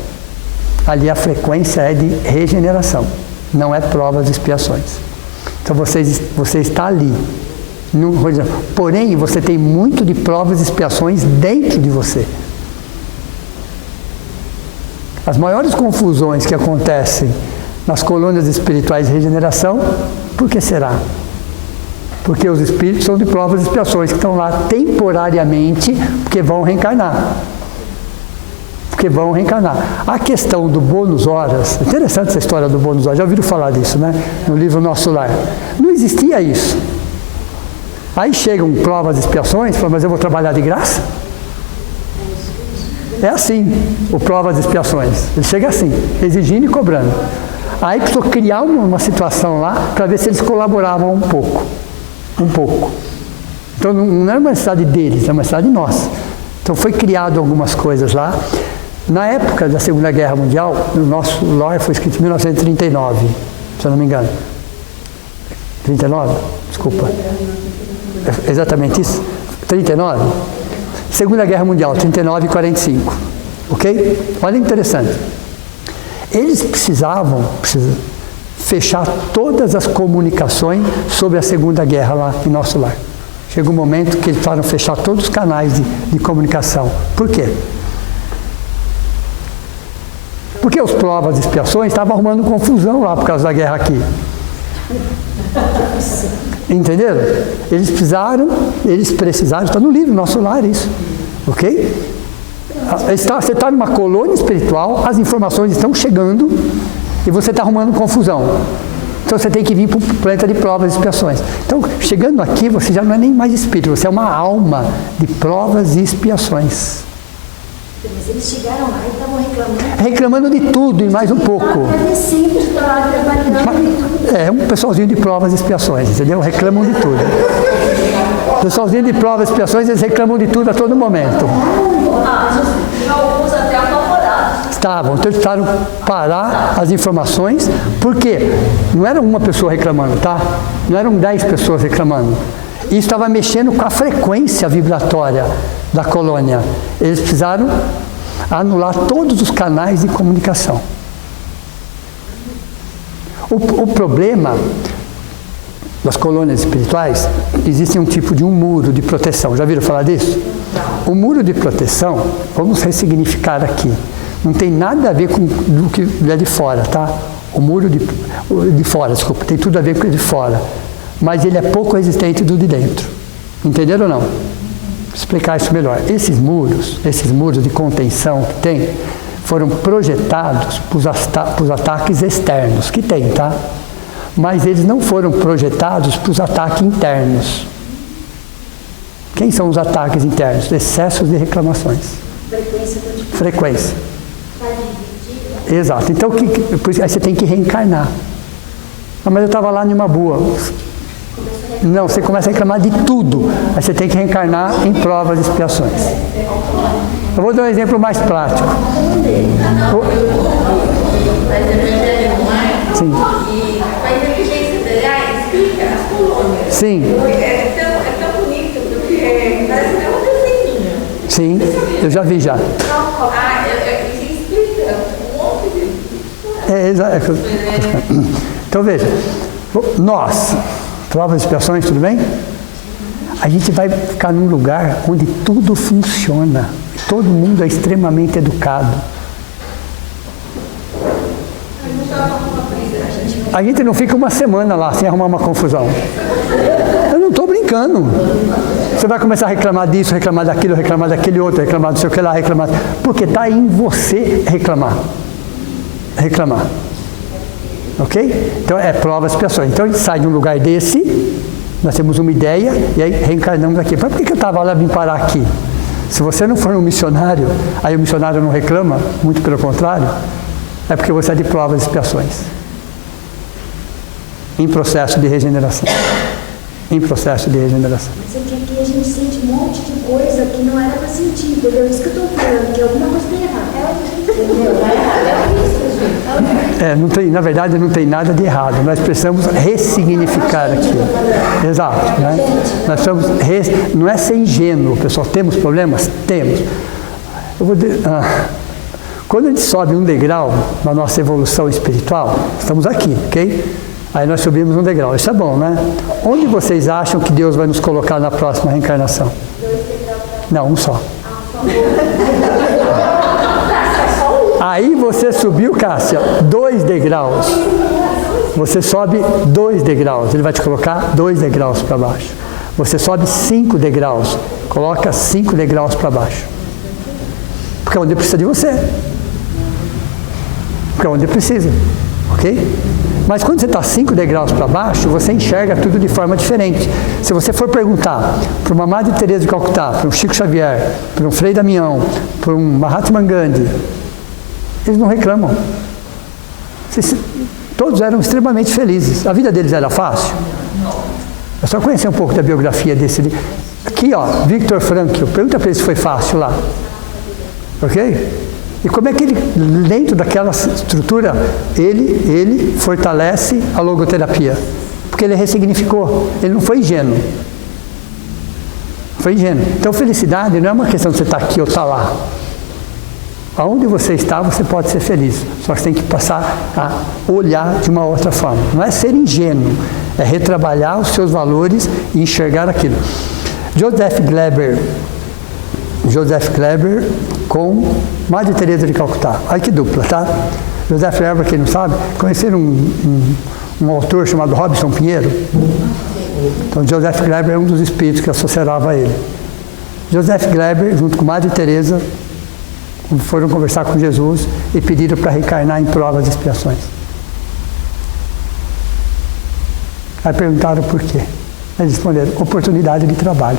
Ali a frequência é de regeneração, não é provas e expiações. Então você está ali. Porém, você tem muito de provas e expiações dentro de você. As maiores confusões que acontecem nas colônias espirituais de regeneração, por que será? Porque os espíritos são de provas e expiações que estão lá temporariamente, porque vão reencarnar. A questão do bônus horas, interessante essa história do bônus horas, já ouviram falar disso, né? No livro Nosso Lar. Não existia isso. Aí chegam provas e expiações, falam, mas eu vou trabalhar de graça? É assim, o provas e expiações. Ele chega assim, exigindo e cobrando. Aí precisou criar uma situação lá para ver se eles colaboravam um pouco. Então não era uma necessidade deles, é uma necessidade nossa. Então foi criado algumas coisas lá. Na época da Segunda Guerra Mundial, o nosso lar foi escrito em 1939. se eu não me engano. 39? Desculpa. É exatamente isso? 39? Segunda Guerra Mundial, 39 e 45. Ok? Olha que interessante. Eles precisavam fechar todas as comunicações sobre a Segunda Guerra lá em nosso lar. Chegou um momento que eles precisaram fechar todos os canais de comunicação. Por quê? Porque os provas e expiações estavam arrumando confusão lá por causa da guerra aqui. Entenderam? Eles precisaram, está no livro, nosso lar, isso. Ok? Você está numa colônia espiritual, as informações estão chegando e você está arrumando confusão. Então você tem que vir para o planeta de provas e expiações. Então, chegando aqui, você já não é nem mais espírito, você é uma alma de provas e expiações. Mas eles chegaram lá e estavam reclamando. Reclamando de tudo e mais um pouco. Agradecendo de estar lá trabalhando. É, um pessoalzinho de provas e expiações, entendeu? Reclamam de tudo. Pessoalzinho de provas e expiações, eles reclamam de tudo a todo momento. Alguns até apavorados. Estavam, então eles precisaram parar as informações, porque não era uma pessoa reclamando, tá? Não eram 10 pessoas reclamando. Isso estava mexendo com a frequência vibratória da colônia. Eles precisaram anular todos os canais de comunicação. O problema das colônias espirituais, existe um tipo de um muro de proteção. Já viram falar disso? O muro de proteção, vamos ressignificar aqui, não tem nada a ver com o que é de fora, tá? O muro de fora, desculpa, tem tudo a ver com o de fora. Mas ele é pouco resistente do de dentro. Entenderam ou não? Vou explicar isso melhor. Esses muros de contenção que tem, foram projetados para os ataques externos, que tem, tá? Mas eles não foram projetados para os ataques internos. Quem são os ataques internos? Excessos de reclamações. Frequência. Exato. Então, aí você tem que reencarnar. Ah, mas eu estava lá numa boa. Não, você começa a reclamar de tudo. Aí você tem que reencarnar em provas e expiações. Eu vou dar um exemplo mais prático. Sim. Mas a inteligência dela explica as colônias. Sim. É tão bonito, porque parece que é uma desenhinha. Sim, eu já vi já. Isso explica um monte de... Então veja, nós, provas e expiações, tudo bem? A gente vai ficar num lugar onde tudo funciona. Todo mundo é extremamente educado. A gente não fica uma semana lá sem arrumar uma confusão. Eu não estou brincando. Você vai começar a reclamar disso, reclamar daquilo, reclamar daquele outro, reclamar do seu que lá, reclamar. Porque está em você reclamar. Reclamar. Ok? Então é provas, expiações. Então a gente sai de um lugar desse, nós temos uma ideia e aí reencarnamos aqui. Mas por que eu estava lá e vim parar aqui? Se você não for um missionário, aí o missionário não reclama, muito pelo contrário, é porque você é de provas e expiações. Em processo de regeneração. Em processo de regeneração. Mas é que aqui a gente sente um monte de coisa que não era para sentir, entendeu? Isso que eu estou falando, que alguma coisa está errada. Entendeu? Na verdade, não tem nada de errado. Nós precisamos ressignificar aquilo. Exato. Né? Nós precisamos não é ser ingênuo, pessoal. Temos problemas? Temos. Quando a gente sobe um degrau na nossa evolução espiritual, estamos aqui, ok? Aí nós subimos um degrau. Isso é bom, né? Onde vocês acham que Deus vai nos colocar na próxima reencarnação? Não, um só. Aí você subiu, Cássia, 2 degraus. Você sobe 2 degraus. Ele vai te colocar 2 degraus para baixo. Você sobe 5 degraus. Coloca 5 degraus para baixo. Porque é onde precisa de você. Porque é onde precisa. Ok? Mas quando você está 5 degraus para baixo, você enxerga tudo de forma diferente. Se você for perguntar para uma Madre Teresa de Calcutá, para um Chico Xavier, para um Frei Damião, para um Mahatma Gandhi, eles não reclamam. Todos eram extremamente felizes. A vida deles era fácil? É só conhecer um pouco da biografia desse. Aqui, ó, Viktor Frankl. Pergunta para ele se foi fácil lá. Ok? E como é que ele, dentro daquela estrutura, ele fortalece a logoterapia? Porque ele ressignificou, ele não foi ingênuo. Foi ingênuo. Então, felicidade não é uma questão de você estar aqui ou estar lá. Aonde você está, você pode ser feliz. Só que você tem que passar a olhar de uma outra forma. Não é ser ingênuo, é retrabalhar os seus valores e enxergar aquilo. Joseph Kleber com Madre Teresa de Calcutá. Olha que dupla, tá? Joseph Kleber, quem não sabe, conheceram um autor chamado Robson Pinheiro? Então, Joseph Kleber é um dos espíritos que associava a ele. Joseph Kleber, junto com Madre Teresa, foram conversar com Jesus e pediram para reencarnar em provas e expiações. Aí perguntaram por quê. Eles responderam, oportunidade de trabalho.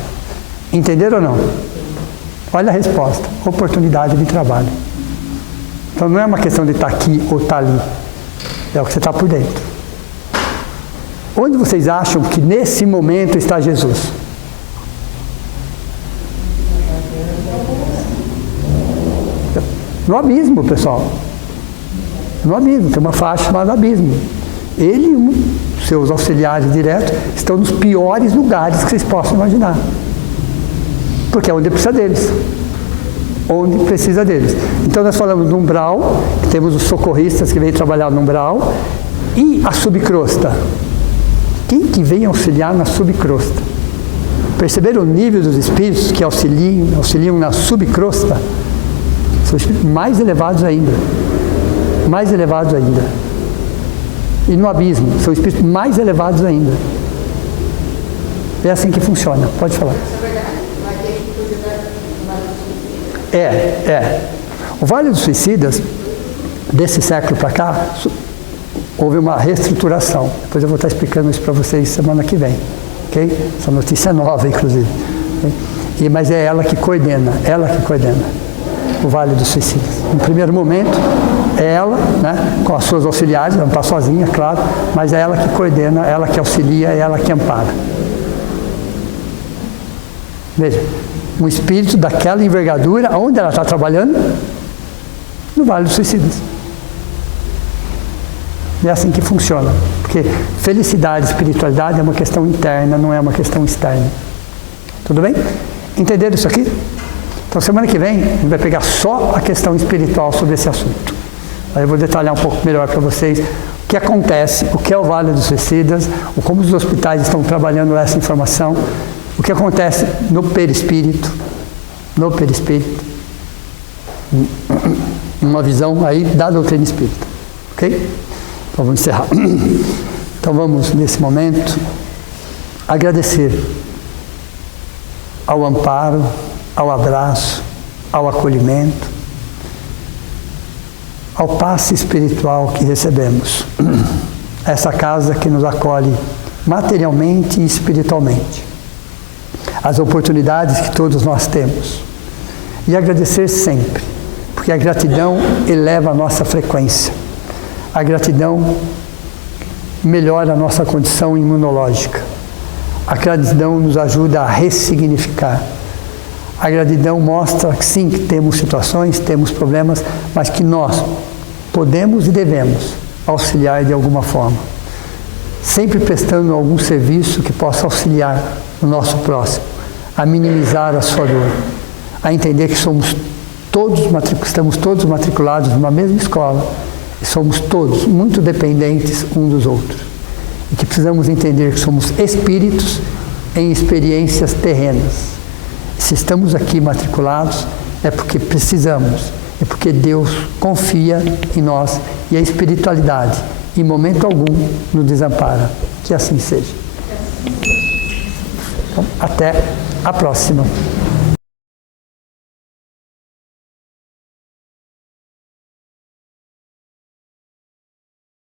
Entenderam ou não? Olha a resposta, oportunidade de trabalho. Então não é uma questão de estar aqui ou estar ali, é o que você está por dentro. Onde vocês acham que nesse momento está Jesus? No abismo, pessoal. No abismo, tem uma faixa chamada abismo. Ele e seus auxiliares diretos estão nos piores lugares que vocês possam imaginar. Porque é onde precisa deles. Onde precisa deles. Então nós falamos do umbral, que temos os socorristas que vêm trabalhar no umbral, e a subcrosta. Quem que vem auxiliar na subcrosta? Perceberam o nível dos espíritos que auxiliam na subcrosta? São espíritos mais elevados ainda. Mais elevados ainda. E no abismo, são espíritos mais elevados ainda. É assim que funciona. Pode falar. O Vale dos Suicidas, desse século para cá, houve uma reestruturação. Depois eu vou estar explicando isso para vocês semana que vem. Okay? Essa notícia é nova, inclusive. Okay? Mas é ela que coordena o Vale dos Suicidas. No primeiro momento, é ela, né, com as suas auxiliares, ela não está sozinha, claro, mas é ela que coordena, ela que auxilia, é ela que ampara. Veja, um espírito daquela envergadura, onde ela está trabalhando? No Vale dos Suicidas. E é assim que funciona. Porque felicidade e espiritualidade é uma questão interna, não é uma questão externa. Tudo bem? Entenderam isso aqui? Então, semana que vem, a gente vai pegar só a questão espiritual sobre esse assunto. Aí eu vou detalhar um pouco melhor para vocês o que acontece, o que é o Vale dos Suicidas, como os hospitais estão trabalhando essa informação, o que acontece no perispírito, uma visão aí da doutrina espírita. Ok? Então vamos encerrar. Então vamos, nesse momento, agradecer ao amparo, ao abraço, ao acolhimento, ao passe espiritual que recebemos. Essa casa que nos acolhe materialmente e espiritualmente. As oportunidades que todos nós temos. E agradecer sempre, porque a gratidão eleva a nossa frequência. A gratidão melhora a nossa condição imunológica. A gratidão nos ajuda a ressignificar. A gratidão mostra que sim, que temos situações, temos problemas, mas que nós podemos e devemos auxiliar de alguma forma. Sempre prestando algum serviço que possa auxiliar o nosso próximo, a minimizar a sua dor, a entender que estamos todos matriculados numa mesma escola e somos todos muito dependentes uns dos outros. E que precisamos entender que somos espíritos em experiências terrenas. Se estamos aqui matriculados, é porque precisamos, é porque Deus confia em nós e a espiritualidade, em momento algum, nos desampara. Que assim seja. Então, até a próxima.